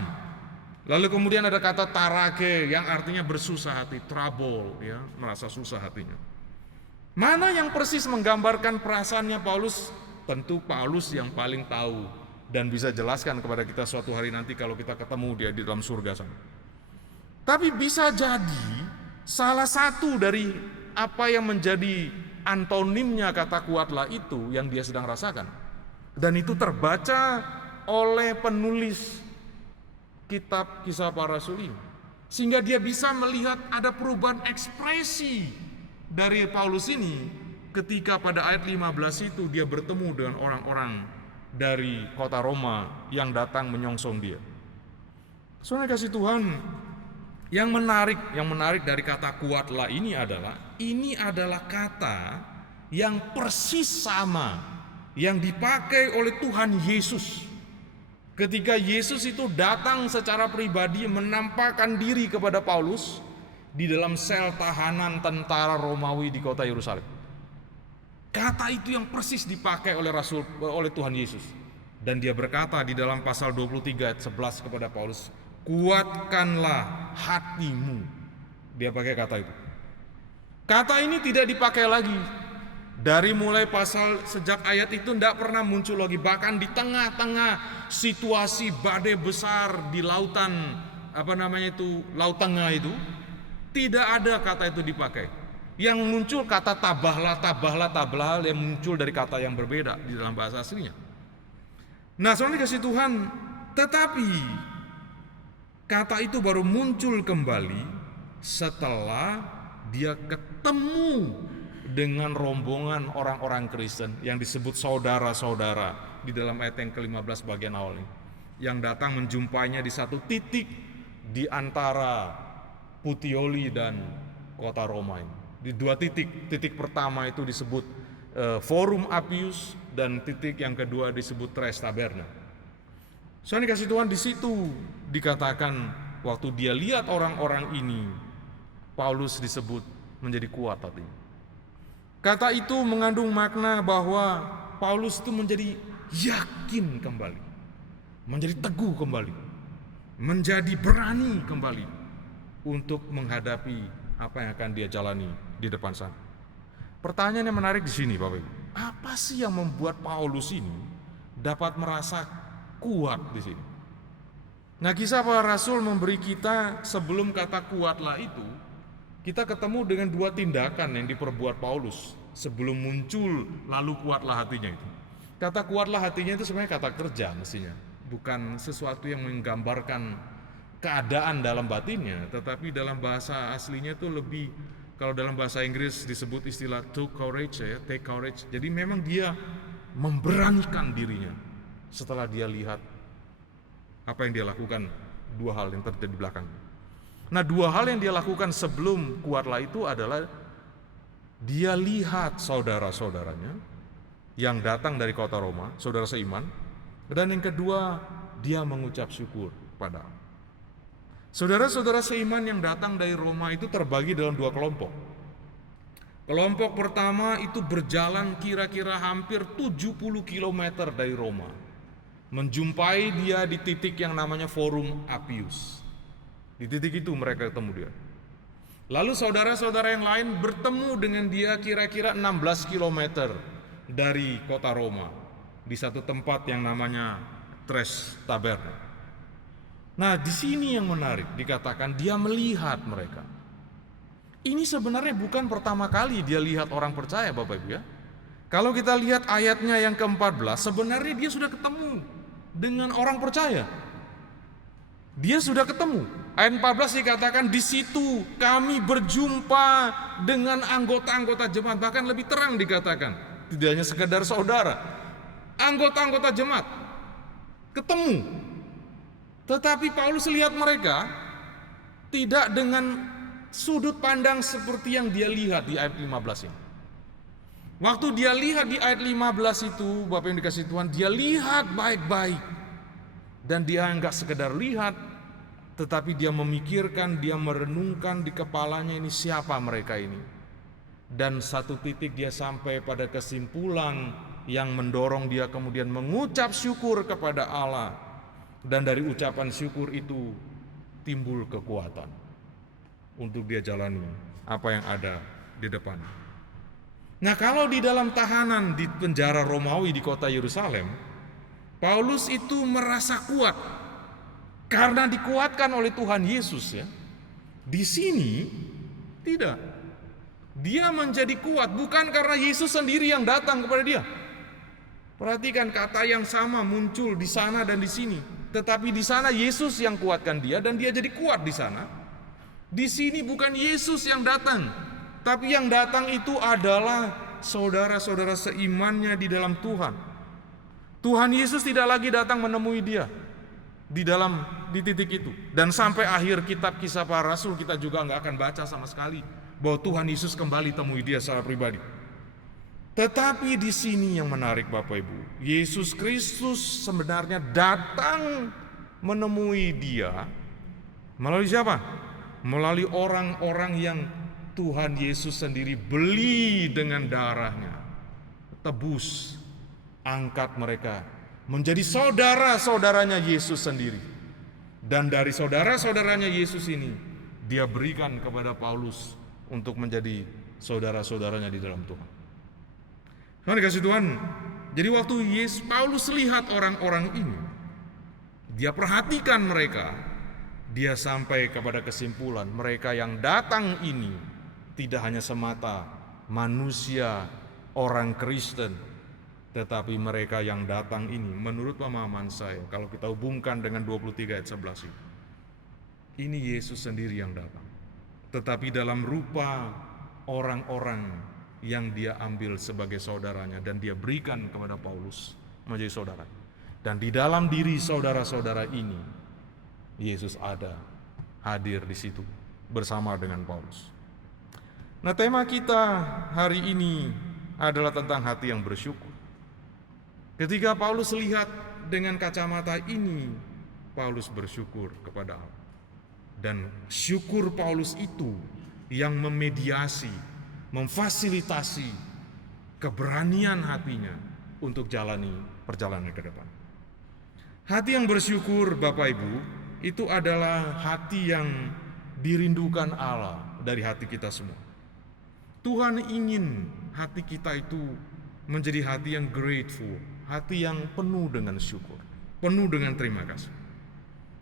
Lalu kemudian ada kata tarake yang artinya bersusah hati, trouble, ya, merasa susah hatinya. Mana yang persis menggambarkan perasaannya Paulus? Tentu Paulus yang paling tahu dan bisa jelaskan kepada kita suatu hari nanti kalau kita ketemu dia di dalam surga sana. Tapi bisa jadi salah satu dari apa yang menjadi antonimnya kata kuatlah itu yang dia sedang rasakan. Dan itu terbaca oleh penulis kitab Kisah Para Rasul ini. Sehingga dia bisa melihat ada perubahan ekspresi dari Paulus ini ketika pada ayat 15 itu dia bertemu dengan orang-orang dari kota Roma yang datang menyongsong dia. Saudara kasih Tuhan, yang menarik dari kata kuatlah ini adalah kata yang persis sama yang dipakai oleh Tuhan Yesus. Ketika Yesus itu datang secara pribadi menampakkan diri kepada Paulus di dalam sel tahanan tentara Romawi di kota Yerusalem. Kata itu yang persis dipakai oleh Tuhan Yesus. Dan dia berkata di dalam pasal 23 ayat 11 kepada Paulus, kuatkanlah hatimu. Dia pakai kata itu. Kata ini tidak dipakai lagi. Dari mulai pasal sejak ayat itu tidak pernah muncul lagi. Bahkan di tengah-tengah situasi badai besar di lautan Laut Tengah itu, tidak ada kata itu dipakai. Yang muncul kata tabahlah yang muncul dari kata yang berbeda di dalam bahasa aslinya. Nah, soalnya kasih Tuhan, tetapi kata itu baru muncul kembali setelah dia ketemu dengan rombongan orang-orang Kristen yang disebut saudara-saudara di dalam ayat yang ke-15 bagian awal ini, yang datang menjumpainya di satu titik di antara Puteoli dan kota Roma ini. Di dua titik pertama itu disebut Forum Appius dan titik yang kedua disebut Tres Taberna. Soalnya kasih Tuhan, di situ dikatakan waktu dia lihat orang-orang ini, Paulus disebut menjadi kuat hatinya. Kata itu mengandung makna bahwa Paulus itu menjadi yakin kembali, menjadi teguh kembali, menjadi berani kembali untuk menghadapi apa yang akan dia jalani di depan sana. Pertanyaan yang menarik di sini, Bapak Ibu, apa sih yang membuat Paulus ini dapat merasa kuat di sini? Nah, Kisah Para Rasul memberi kita sebelum kata kuatlah itu, kita ketemu dengan dua tindakan yang diperbuat Paulus sebelum muncul lalu kuatlah hatinya itu. Kata kuatlah hatinya itu sebenarnya kata kerja mestinya, bukan sesuatu yang menggambarkan keadaan dalam batinnya, tetapi dalam bahasa aslinya itu lebih, kalau dalam bahasa Inggris disebut istilah take courage. Jadi memang dia memberanikan dirinya setelah dia lihat apa yang dia lakukan, dua hal yang terjadi di belakangnya. Nah, dua hal yang dia lakukan sebelum kuatlah itu adalah dia lihat saudara-saudaranya yang datang dari kota Roma, saudara seiman, dan yang kedua dia mengucap syukur pada Allah. Saudara-saudara seiman yang datang dari Roma itu terbagi dalam dua kelompok. Kelompok pertama itu berjalan kira-kira hampir 70 km dari Roma, menjumpai dia di titik yang namanya Forum Appius. Di titik itu mereka ketemu dia. Lalu saudara-saudara yang lain bertemu dengan dia kira-kira 16 km dari kota Roma, di satu tempat yang namanya Tres Taberna. Nah, di sini yang menarik, dikatakan dia melihat mereka. Ini sebenarnya bukan pertama kali dia lihat orang percaya, Bapak Ibu ya. Kalau kita lihat ayatnya yang ke-14, sebenarnya dia sudah ketemu dengan orang percaya. Dia sudah ketemu. Ayat 14 dikatakan di situ kami berjumpa dengan anggota-anggota jemaat, bahkan lebih terang dikatakan, tidak hanya sekedar saudara, anggota-anggota jemaat ketemu Tetapi Paulus lihat mereka tidak dengan sudut pandang seperti yang dia lihat di ayat 15 ini. Waktu dia lihat di ayat 15 itu, Bapak yang dikasihi Tuhan, dia lihat baik-baik. Dan dia enggak sekedar lihat, tetapi dia memikirkan, dia merenungkan di kepalanya, ini siapa mereka ini. Dan satu titik dia sampai pada kesimpulan yang mendorong dia kemudian mengucap syukur kepada Allah. Dan dari ucapan syukur itu timbul kekuatan untuk dia jalani apa yang ada di depan. Nah, kalau di dalam tahanan di penjara Romawi di kota Yerusalem, Paulus itu merasa kuat karena dikuatkan oleh Tuhan Yesus ya. Di sini tidak. Dia menjadi kuat bukan karena Yesus sendiri yang datang kepada dia. Perhatikan kata yang sama muncul di sana dan di sini. Tetapi di sana Yesus yang kuatkan dia dan dia jadi kuat di sana. Di sini bukan Yesus yang datang, tapi yang datang itu adalah saudara-saudara seimannya di dalam Tuhan. Tuhan Yesus tidak lagi datang menemui dia di titik itu. Dan sampai akhir kitab Kisah Para Rasul kita juga nggak akan baca sama sekali bahwa Tuhan Yesus kembali temui dia secara pribadi. Tetapi di sini yang menarik Bapak Ibu, Yesus Kristus sebenarnya datang menemui dia melalui siapa? Melalui orang-orang yang Tuhan Yesus sendiri beli dengan darahnya. Tebus, angkat mereka menjadi saudara-saudaranya Yesus sendiri. Dan dari saudara-saudaranya Yesus ini, dia berikan kepada Paulus untuk menjadi saudara-saudaranya di dalam Tuhan. Tuhan dikasih Tuhan, jadi waktu Paulus lihat orang-orang ini, dia perhatikan mereka, dia sampai kepada kesimpulan mereka yang datang ini tidak hanya semata manusia, orang Kristen, tetapi mereka yang datang ini menurut pemahaman saya, kalau kita hubungkan dengan 23 ayat 11 ini Yesus sendiri yang datang, tetapi dalam rupa orang-orang yang dia ambil sebagai saudaranya dan dia berikan kepada Paulus menjadi saudara. Dan di dalam diri saudara-saudara ini Yesus ada, hadir di situ bersama dengan Paulus. Nah, tema kita hari ini adalah tentang hati yang bersyukur. Ketika Paulus lihat dengan kacamata ini, Paulus bersyukur kepada Allah. Dan syukur Paulus itu yang memediasi, memfasilitasi keberanian hatinya untuk jalani perjalanan ke depan. Hati yang bersyukur Bapak Ibu, itu adalah hati yang dirindukan Allah dari hati kita semua. Tuhan ingin hati kita itu menjadi hati yang grateful, hati yang penuh dengan syukur, penuh dengan terima kasih.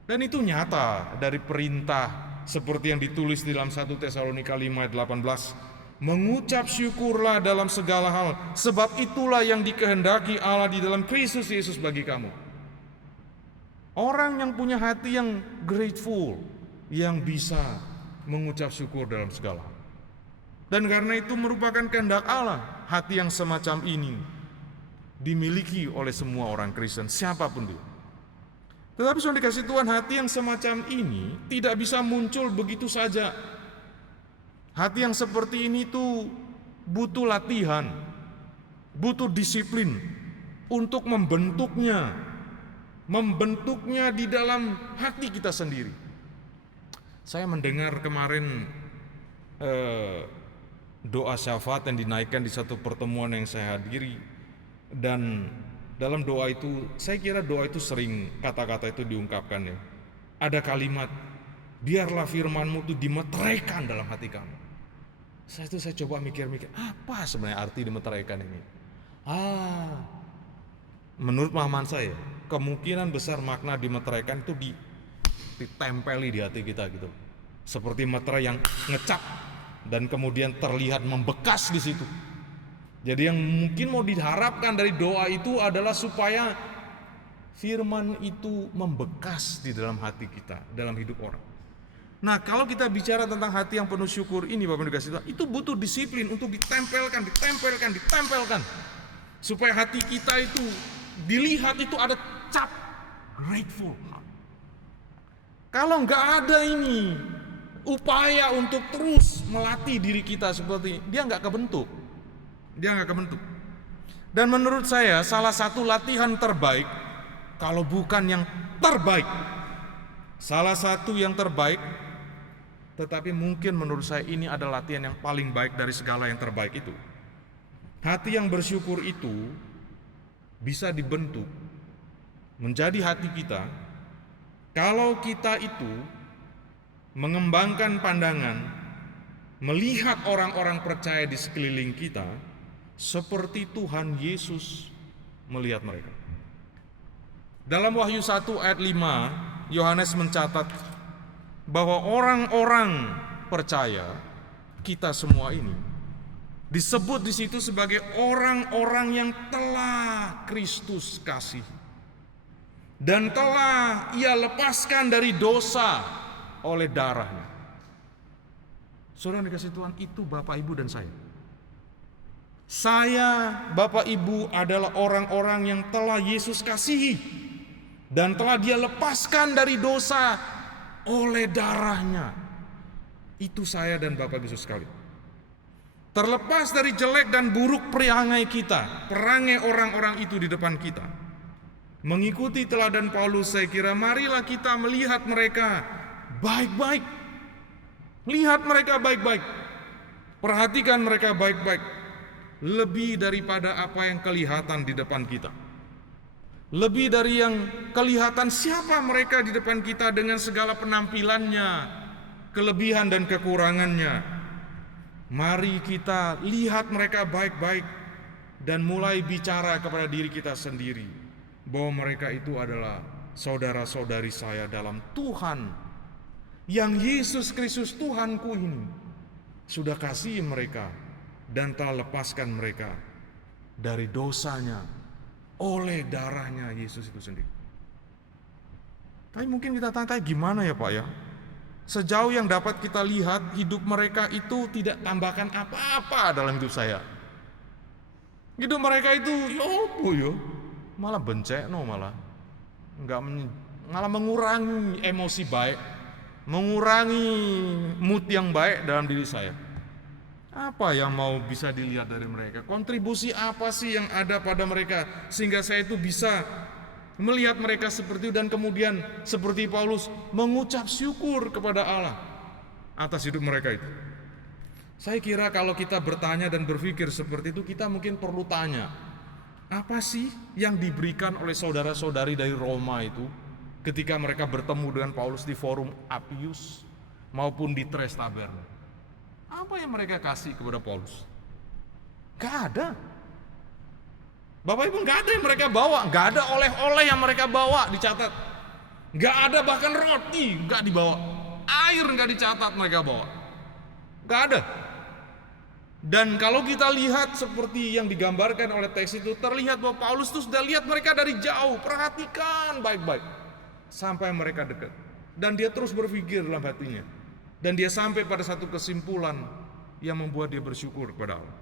Dan itu nyata dari perintah seperti yang ditulis di dalam 1 Tesalonika 5 ayat 18. Mengucap syukurlah dalam segala hal, sebab itulah yang dikehendaki Allah di dalam Kristus Yesus bagi kamu. Orang yang punya hati yang grateful, yang bisa mengucap syukur dalam segala hal. Dan karena itu merupakan kehendak Allah, hati yang semacam ini dimiliki oleh semua orang Kristen, siapapun dia. Tetapi sudah dikasih Tuhan, hati yang semacam ini tidak bisa muncul begitu saja. Hati yang seperti ini tuh butuh latihan, butuh disiplin untuk membentuknya di dalam hati kita sendiri. Saya mendengar kemarin doa syafaat yang dinaikkan di satu pertemuan yang saya hadiri, dan dalam doa itu, saya kira doa itu sering kata-kata itu diungkapkan ya. Ada kalimat, biarlah firman-Mu itu dimeteraikan dalam hati kamu. Saya coba mikir-mikir, apa sebenarnya arti dimeteraikan ini? Menurut pemahaman saya, kemungkinan besar makna dimeteraikan itu ditempeli di hati kita gitu. Seperti meterai yang ngecap dan kemudian terlihat membekas di situ. Jadi yang mungkin mau diharapkan dari doa itu adalah supaya firman itu membekas di dalam hati kita, dalam hidup orang. Nah, kalau kita bicara tentang hati yang penuh syukur ini Bapak dikasih Tuhan, itu butuh disiplin untuk ditempelkan. Supaya hati kita itu dilihat itu ada cap grateful heart. Kalau nggak ada ini upaya untuk terus melatih diri kita seperti dia nggak kebentuk. Dan menurut saya salah satu latihan terbaik, kalau bukan yang terbaik, salah satu yang terbaik, tetapi mungkin menurut saya ini adalah latihan yang paling baik dari segala yang terbaik itu. Hati yang bersyukur itu bisa dibentuk menjadi hati kita kalau kita itu mengembangkan pandangan, melihat orang-orang percaya di sekeliling kita seperti Tuhan Yesus melihat mereka. Dalam Wahyu 1 ayat 5, Yohanes mencatat bahwa orang-orang percaya, kita semua ini, disebut di situ sebagai orang-orang yang telah Kristus kasihi dan telah Ia lepaskan dari dosa oleh darahnya. Saudara dikasih Tuhan, itu Bapak Ibu dan saya. Saya, Bapak Ibu adalah orang-orang yang telah Yesus kasihi dan telah Dia lepaskan dari dosa oleh darahnya. Itu saya dan Bapak Ibu sekalian. Terlepas dari jelek dan buruk perangai kita, perangai orang-orang itu di depan kita, mengikuti teladan Paulus, saya kira marilah kita melihat mereka baik-baik. Lihat mereka baik-baik. Perhatikan mereka baik-baik. Lebih daripada apa yang kelihatan di depan kita. Lebih dari yang kelihatan siapa mereka di depan kita dengan segala penampilannya, kelebihan dan kekurangannya. Mari kita lihat mereka baik-baik dan mulai bicara kepada diri kita sendiri bahwa mereka itu adalah saudara-saudari saya dalam Tuhan, yang Yesus Kristus Tuhanku ini sudah kasih mereka dan telah lepaskan mereka dari dosanya oleh darahnya Yesus itu sendiri. Tapi mungkin kita tanya, gimana ya Pak ya? Sejauh yang dapat kita lihat, hidup mereka itu tidak tambahkan apa-apa dalam hidup saya. Hidup mereka itu malah bencekno, malah mengurangi emosi baik, mengurangi mood yang baik dalam diri saya. Apa yang mau bisa dilihat dari mereka? Kontribusi apa sih yang ada pada mereka sehingga saya itu bisa melihat mereka seperti itu dan kemudian seperti Paulus mengucap syukur kepada Allah atas hidup mereka itu. Saya kira kalau kita bertanya dan berpikir seperti itu, kita mungkin perlu tanya, apa sih yang diberikan oleh saudara-saudari dari Roma itu ketika mereka bertemu dengan Paulus di forum Appius maupun di Tres Tabernae? Apa yang mereka kasih kepada Paulus? Gak ada. Bapak Ibu, gak ada yang mereka bawa, gak ada oleh-oleh yang mereka bawa dicatat. Gak ada bahkan roti gak dibawa, air gak dicatat mereka bawa. Gak ada. Dan kalau kita lihat seperti yang digambarkan oleh teks itu, terlihat bahwa Paulus itu sudah lihat mereka dari jauh, perhatikan baik-baik sampai mereka dekat. Dan dia terus berpikir dalam hatinya. Dan dia sampai pada satu kesimpulan yang membuat dia bersyukur kepada Allah.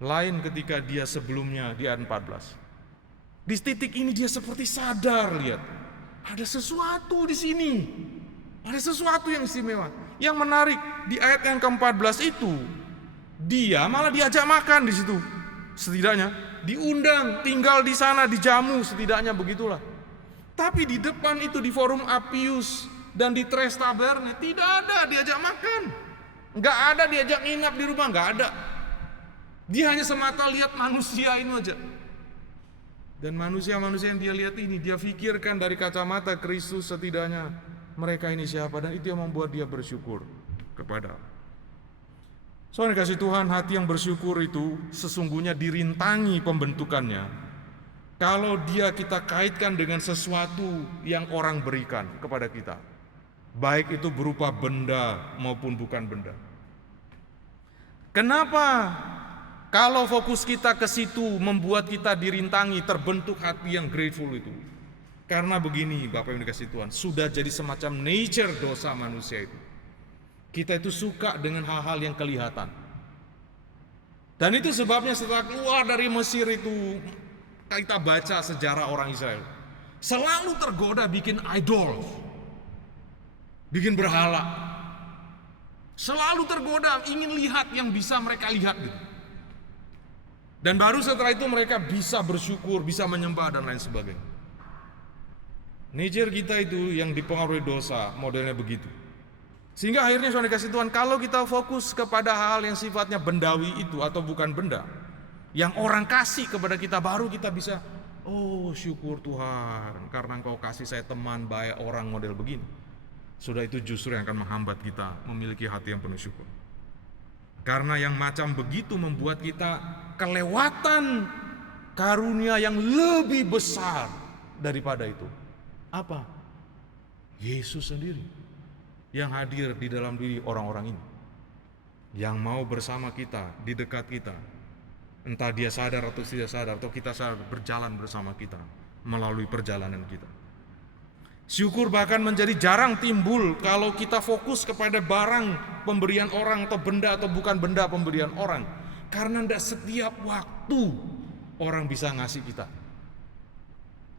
Lain ketika dia sebelumnya di ayat 14. Di titik ini dia seperti sadar, lihat. Ada sesuatu di sini. Ada sesuatu yang istimewa. Yang menarik di ayat yang ke-14 itu, dia malah diajak makan di situ. Setidaknya diundang, tinggal di sana, dijamu, setidaknya begitulah. Tapi di depan itu di forum Appius dan di Tres Tabernae tidak ada diajak makan. Enggak ada diajak nginap di rumah, enggak ada. Dia hanya semata lihat manusia ini aja. Dan manusia-manusia yang dia lihat ini, dia pikirkan dari kacamata Kristus, setidaknya mereka ini siapa, dan itu yang membuat dia bersyukur kepada Allah. Soalnya kasih Tuhan, hati yang bersyukur itu sesungguhnya dirintangi pembentukannya kalau dia kita kaitkan dengan sesuatu yang orang berikan kepada kita, baik itu berupa benda maupun bukan benda. Kenapa? Kalau fokus kita ke situ membuat kita dirintangi, terbentuk hati yang grateful itu. Karena begini Bapak yang dikasih Tuhan, sudah jadi semacam nature dosa manusia itu. Kita itu suka dengan hal-hal yang kelihatan. Dan itu sebabnya setelah keluar dari Mesir itu, kita baca sejarah orang Israel, selalu tergoda bikin idol. bikin berhala. Selalu tergoda ingin lihat yang bisa mereka lihat gitu. Dan baru setelah itu mereka bisa bersyukur, bisa menyembah dan lain sebagainya. Nature kita itu yang dipengaruhi dosa, modelnya begitu. Sehingga akhirnya saudara kasih Tuhan, kalau kita fokus kepada hal yang sifatnya bendawi itu atau bukan benda, yang orang kasih kepada kita, baru kita bisa, oh syukur Tuhan, karena Engkau kasih saya teman baik orang model begini. Sudah itu justru yang akan menghambat kita memiliki hati yang penuh syukur. Karena yang macam begitu membuat kita kelewatan karunia yang lebih besar daripada itu. Apa? Yesus sendiri yang hadir di dalam diri orang-orang ini, yang mau bersama kita, di dekat kita, entah dia sadar atau tidak sadar, atau kita sadar, berjalan bersama kita melalui perjalanan kita. Syukur bahkan menjadi jarang timbul kalau kita fokus kepada barang pemberian orang atau benda atau bukan benda pemberian orang, karena tidak setiap waktu orang bisa ngasih kita.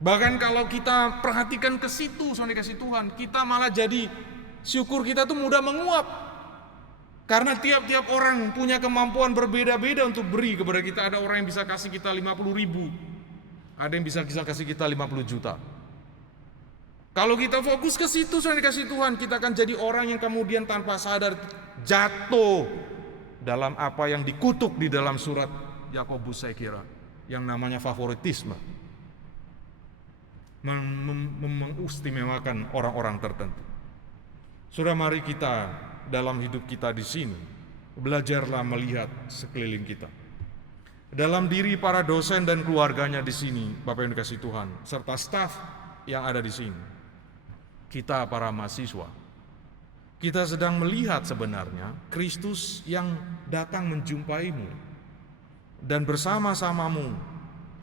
Bahkan kalau kita perhatikan ke situ, saudara kasih Tuhan, kita malah jadi syukur kita tuh mudah menguap. Karena tiap-tiap orang punya kemampuan berbeda-beda untuk beri kepada kita. Ada orang yang bisa kasih kita 50.000, ada yang bisa kasih kita 50 juta. Kalau kita fokus ke situ, saudara kasih Tuhan, kita akan jadi orang yang kemudian tanpa sadar jatuh dalam apa yang dikutuk di dalam surat Yakobus, saya kira, yang namanya favoritisme. Mengistimewakan orang-orang tertentu. Saudara, mari kita dalam hidup kita di sini belajarlah melihat sekeliling kita. Dalam diri para dosen dan keluarganya di sini, Bapak yang dikasihi Tuhan, serta staf yang ada di sini. Kita para mahasiswa, kita sedang melihat sebenarnya Kristus yang datang menjumpaimu dan bersama-samamu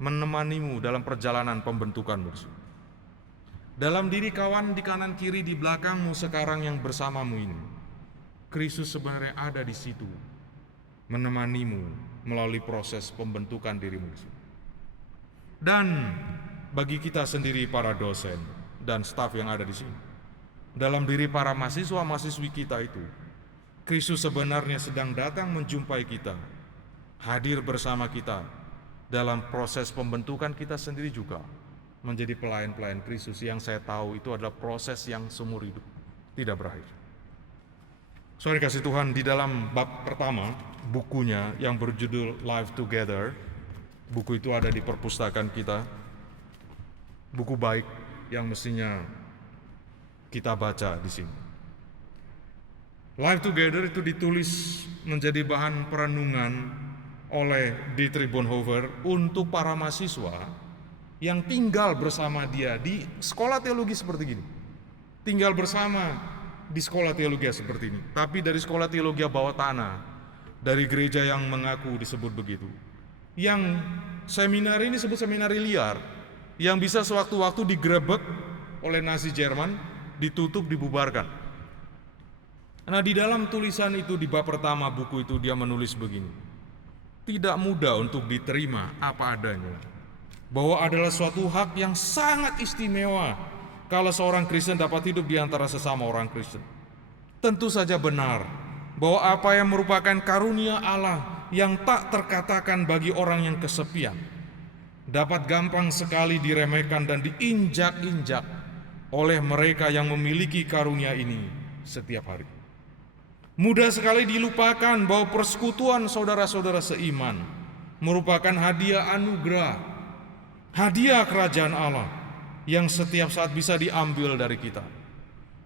menemanimu dalam perjalanan pembentukanmu. Dalam diri kawan di kanan kiri di belakangmu sekarang yang bersamamu ini, Kristus sebenarnya ada di situ menemanimu melalui proses pembentukan dirimu. Dan bagi kita sendiri para dosen dan staf yang ada di sini, dalam diri para mahasiswa-mahasiswi kita itu, Kristus sebenarnya sedang datang menjumpai kita, hadir bersama kita dalam proses pembentukan kita sendiri juga menjadi pelayan-pelayan Kristus, yang saya tahu itu adalah proses yang seumur hidup, tidak berakhir. Saudara kasih Tuhan, di dalam bab pertama bukunya yang berjudul Life Together, buku itu ada di perpustakaan kita, buku baik yang mestinya kita baca di sini. Life Together itu ditulis menjadi bahan perenungan oleh Dietrich Bonhoeffer untuk para mahasiswa yang tinggal bersama dia di sekolah teologi seperti gini. Tinggal bersama di sekolah teologi seperti ini, tapi dari sekolah teologi bawah tanah, dari gereja yang mengaku disebut begitu. Yang seminar ini disebut seminari liar, yang bisa sewaktu-waktu digerebek oleh Nazi Jerman, ditutup, dibubarkan. Nah, di dalam tulisan itu di bab pertama buku itu dia menulis begini. Tidak mudah untuk diterima apa adanya, bahwa adalah suatu hak yang sangat istimewa kalau seorang Kristen dapat hidup di antara sesama orang Kristen. Tentu saja benar bahwa apa yang merupakan karunia Allah yang tak terkatakan bagi orang yang kesepian dapat gampang sekali diremehkan dan diinjak-injak oleh mereka yang memiliki karunia ini setiap hari. Mudah sekali dilupakan bahwa persekutuan saudara-saudara seiman merupakan hadiah anugerah, hadiah kerajaan Allah yang setiap saat bisa diambil dari kita.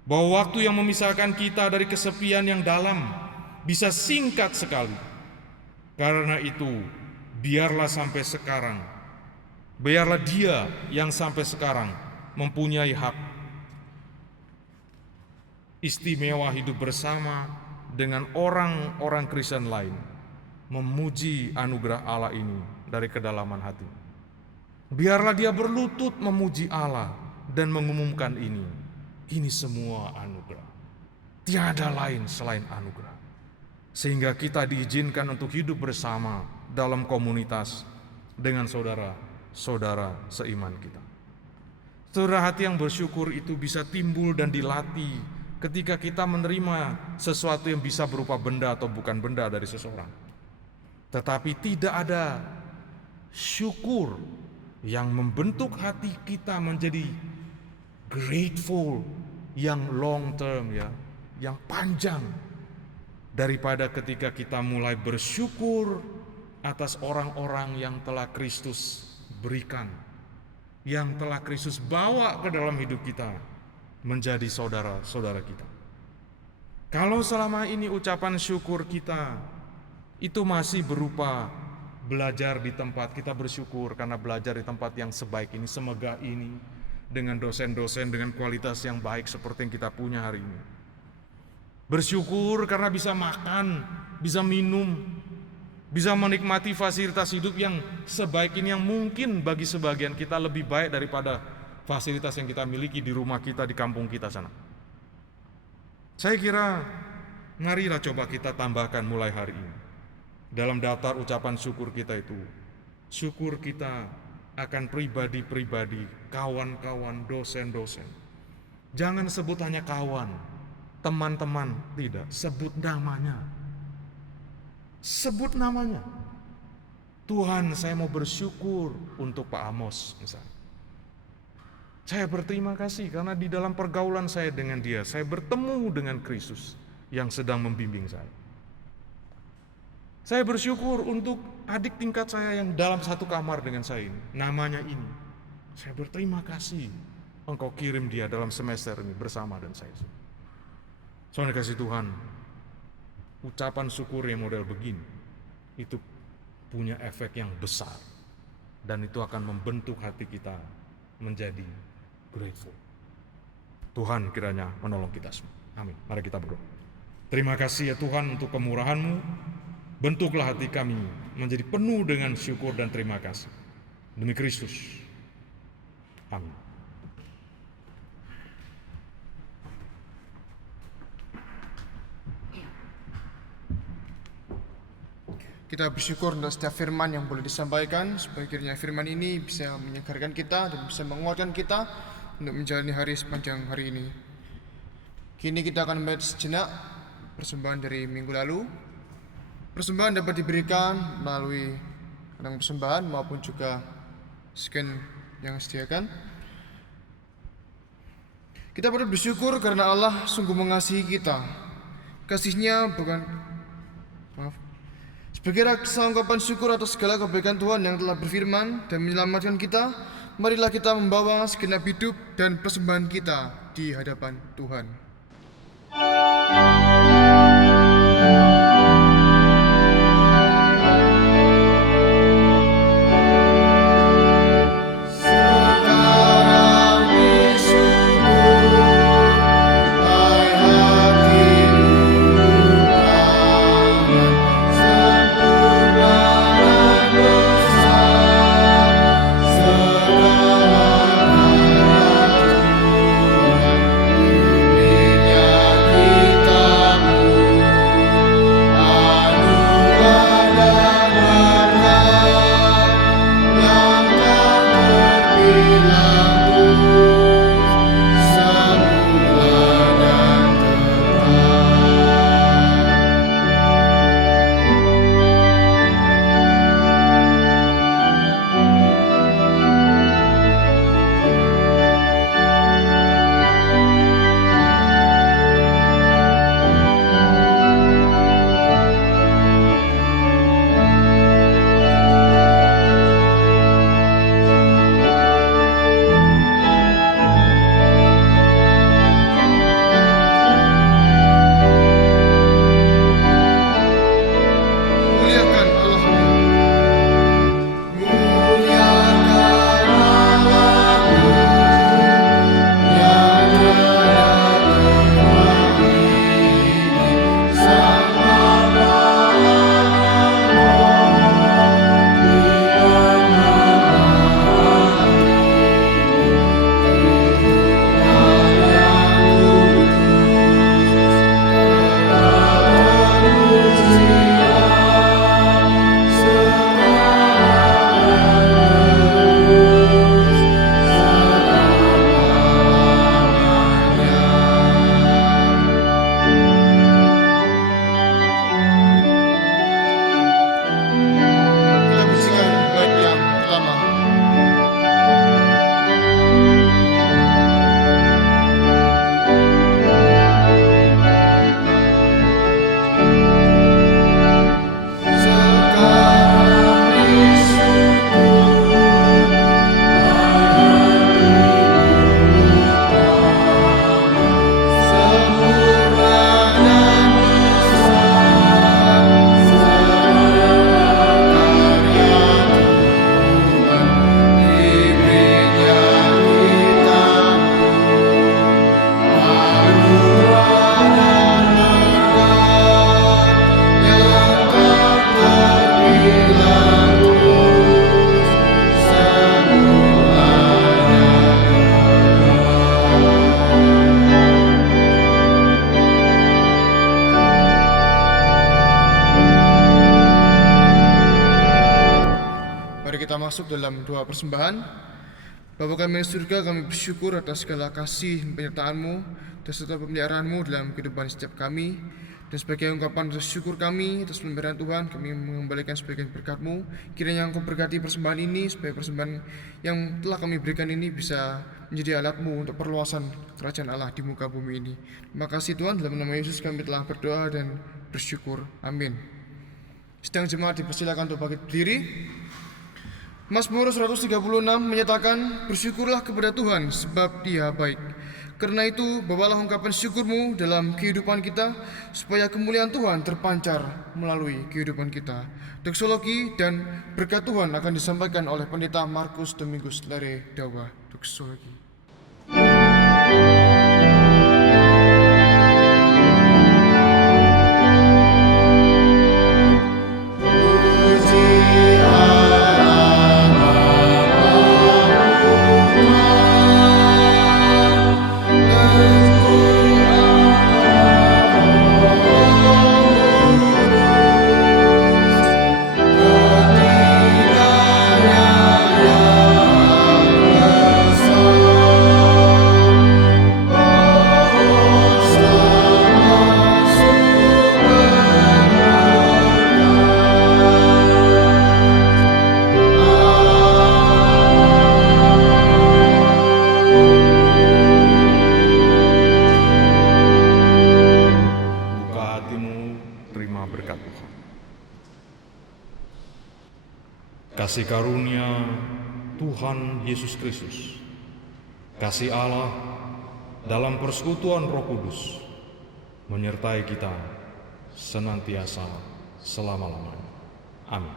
Bahwa waktu yang memisahkan kita dari kesepian yang dalam bisa singkat sekali. Karena itu, biarlah dia yang sampai sekarang mempunyai hak istimewa hidup bersama dengan orang-orang Kristen lain, memuji anugerah Allah ini dari kedalaman hati. Biarlah dia berlutut memuji Allah dan mengumumkan ini semua anugerah. Tiada lain selain anugerah. Sehingga kita diizinkan untuk hidup bersama dalam komunitas dengan saudara-saudara seiman kita. Saudara, hati yang bersyukur itu bisa timbul dan dilatih ketika kita menerima sesuatu yang bisa berupa benda atau bukan benda dari seseorang. Tetapi tidak ada syukur yang membentuk hati kita menjadi grateful yang long term ya, yang panjang, daripada ketika kita mulai bersyukur atas orang-orang yang telah Kristus berikan, yang telah Kristus bawa ke dalam hidup kita menjadi saudara-saudara kita. Kalau selama ini ucapan syukur kita itu masih berupa belajar di tempat, kita bersyukur karena belajar di tempat yang sebaik ini, semegah ini, dengan dosen-dosen dengan kualitas yang baik seperti yang kita punya hari ini. Bersyukur karena bisa makan, bisa minum, bisa menikmati fasilitas hidup yang sebaik ini, yang mungkin bagi sebagian kita lebih baik daripada fasilitas yang kita miliki di rumah kita, di kampung kita sana. Saya kira marilah coba kita tambahkan mulai hari ini dalam daftar ucapan syukur kita itu, syukur kita akan pribadi-pribadi, kawan-kawan, dosen-dosen. Jangan sebut hanya kawan, teman-teman, tidak, sebut namanya. Sebut namanya. Tuhan, saya mau bersyukur untuk Pak Amos misalnya. Saya berterima kasih karena di dalam pergaulan saya dengan dia, saya bertemu dengan Kristus yang sedang membimbing saya. Saya bersyukur untuk adik tingkat saya yang dalam satu kamar dengan saya ini, namanya ini. Saya berterima kasih Engkau kirim dia dalam semester ini bersama dan saya. Soalnya kasih Tuhan, ucapan syukur yang model begini itu punya efek yang besar, dan itu akan membentuk hati kita menjadi grateful. Tuhan kiranya menolong kita semua. Amin. Mari kita berdoa. Terima kasih ya Tuhan untuk kemurahan-Mu. Bentuklah hati kami menjadi penuh dengan syukur dan terima kasih. Demi Kristus. Amin. Kita bersyukur untuk setiap firman yang boleh disampaikan, supaya kiranya firman ini bisa menyegarkan kita dan bisa menguatkan kita untuk menjalani hari sepanjang hari ini. Kini kita akan melihat sejenak persembahan dari minggu lalu. Persembahan dapat diberikan melalui kantong persembahan maupun juga scan yang disediakan. Kita perlu bersyukur karena Allah sungguh mengasihi kita. Kasih-Nya sebagai rasa ungkapan syukur atas segala kebaikan Tuhan yang telah berfirman dan menyelamatkan kita, marilah kita membawa segenap hidup dan persembahan kita di hadapan Tuhan. kita masuk dalam doa persembahan. Bapa kami di surga, kami bersyukur atas segala kasih penyertaan-Mu dan serta pemeliharaan-Mu dalam kehidupan setiap kami. Dan sebagai ungkapan rasa syukur kami atas pemberian Tuhan, kami mengembalikan sebagian berkat-Mu. Kiranya Engkau berkati persembahan ini, supaya persembahan yang telah kami berikan ini bisa menjadi alat-Mu untuk perluasan kerajaan Allah di muka bumi ini. Terima kasih Tuhan, dalam nama Yesus kami telah berdoa dan bersyukur. Amin. Sidang jemaat dipersilakan untuk bangkit berdiri. Mazmur 136 menyatakan, bersyukurlah kepada Tuhan sebab Dia baik. Karena itu, bawalah ungkapan syukur-Mu dalam kehidupan kita, supaya kemuliaan Tuhan terpancar melalui kehidupan kita. Doksologi dan berkat Tuhan akan disampaikan oleh Pendeta Markus Domingus Lare Dawa. Doksologi. Kasih karunia Tuhan Yesus Kristus, kasih Allah dalam persekutuan Roh Kudus menyertai kita senantiasa selama-lamanya. Amin.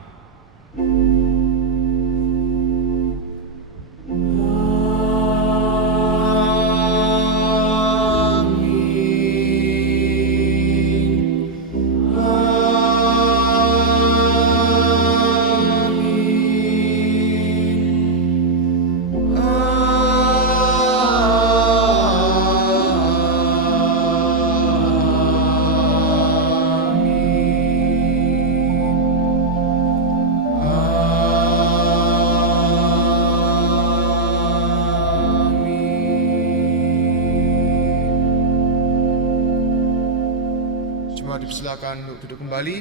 Dipersilakan untuk duduk kembali.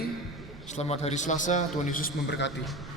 Selamat hari Selasa, Tuhan Yesus memberkati.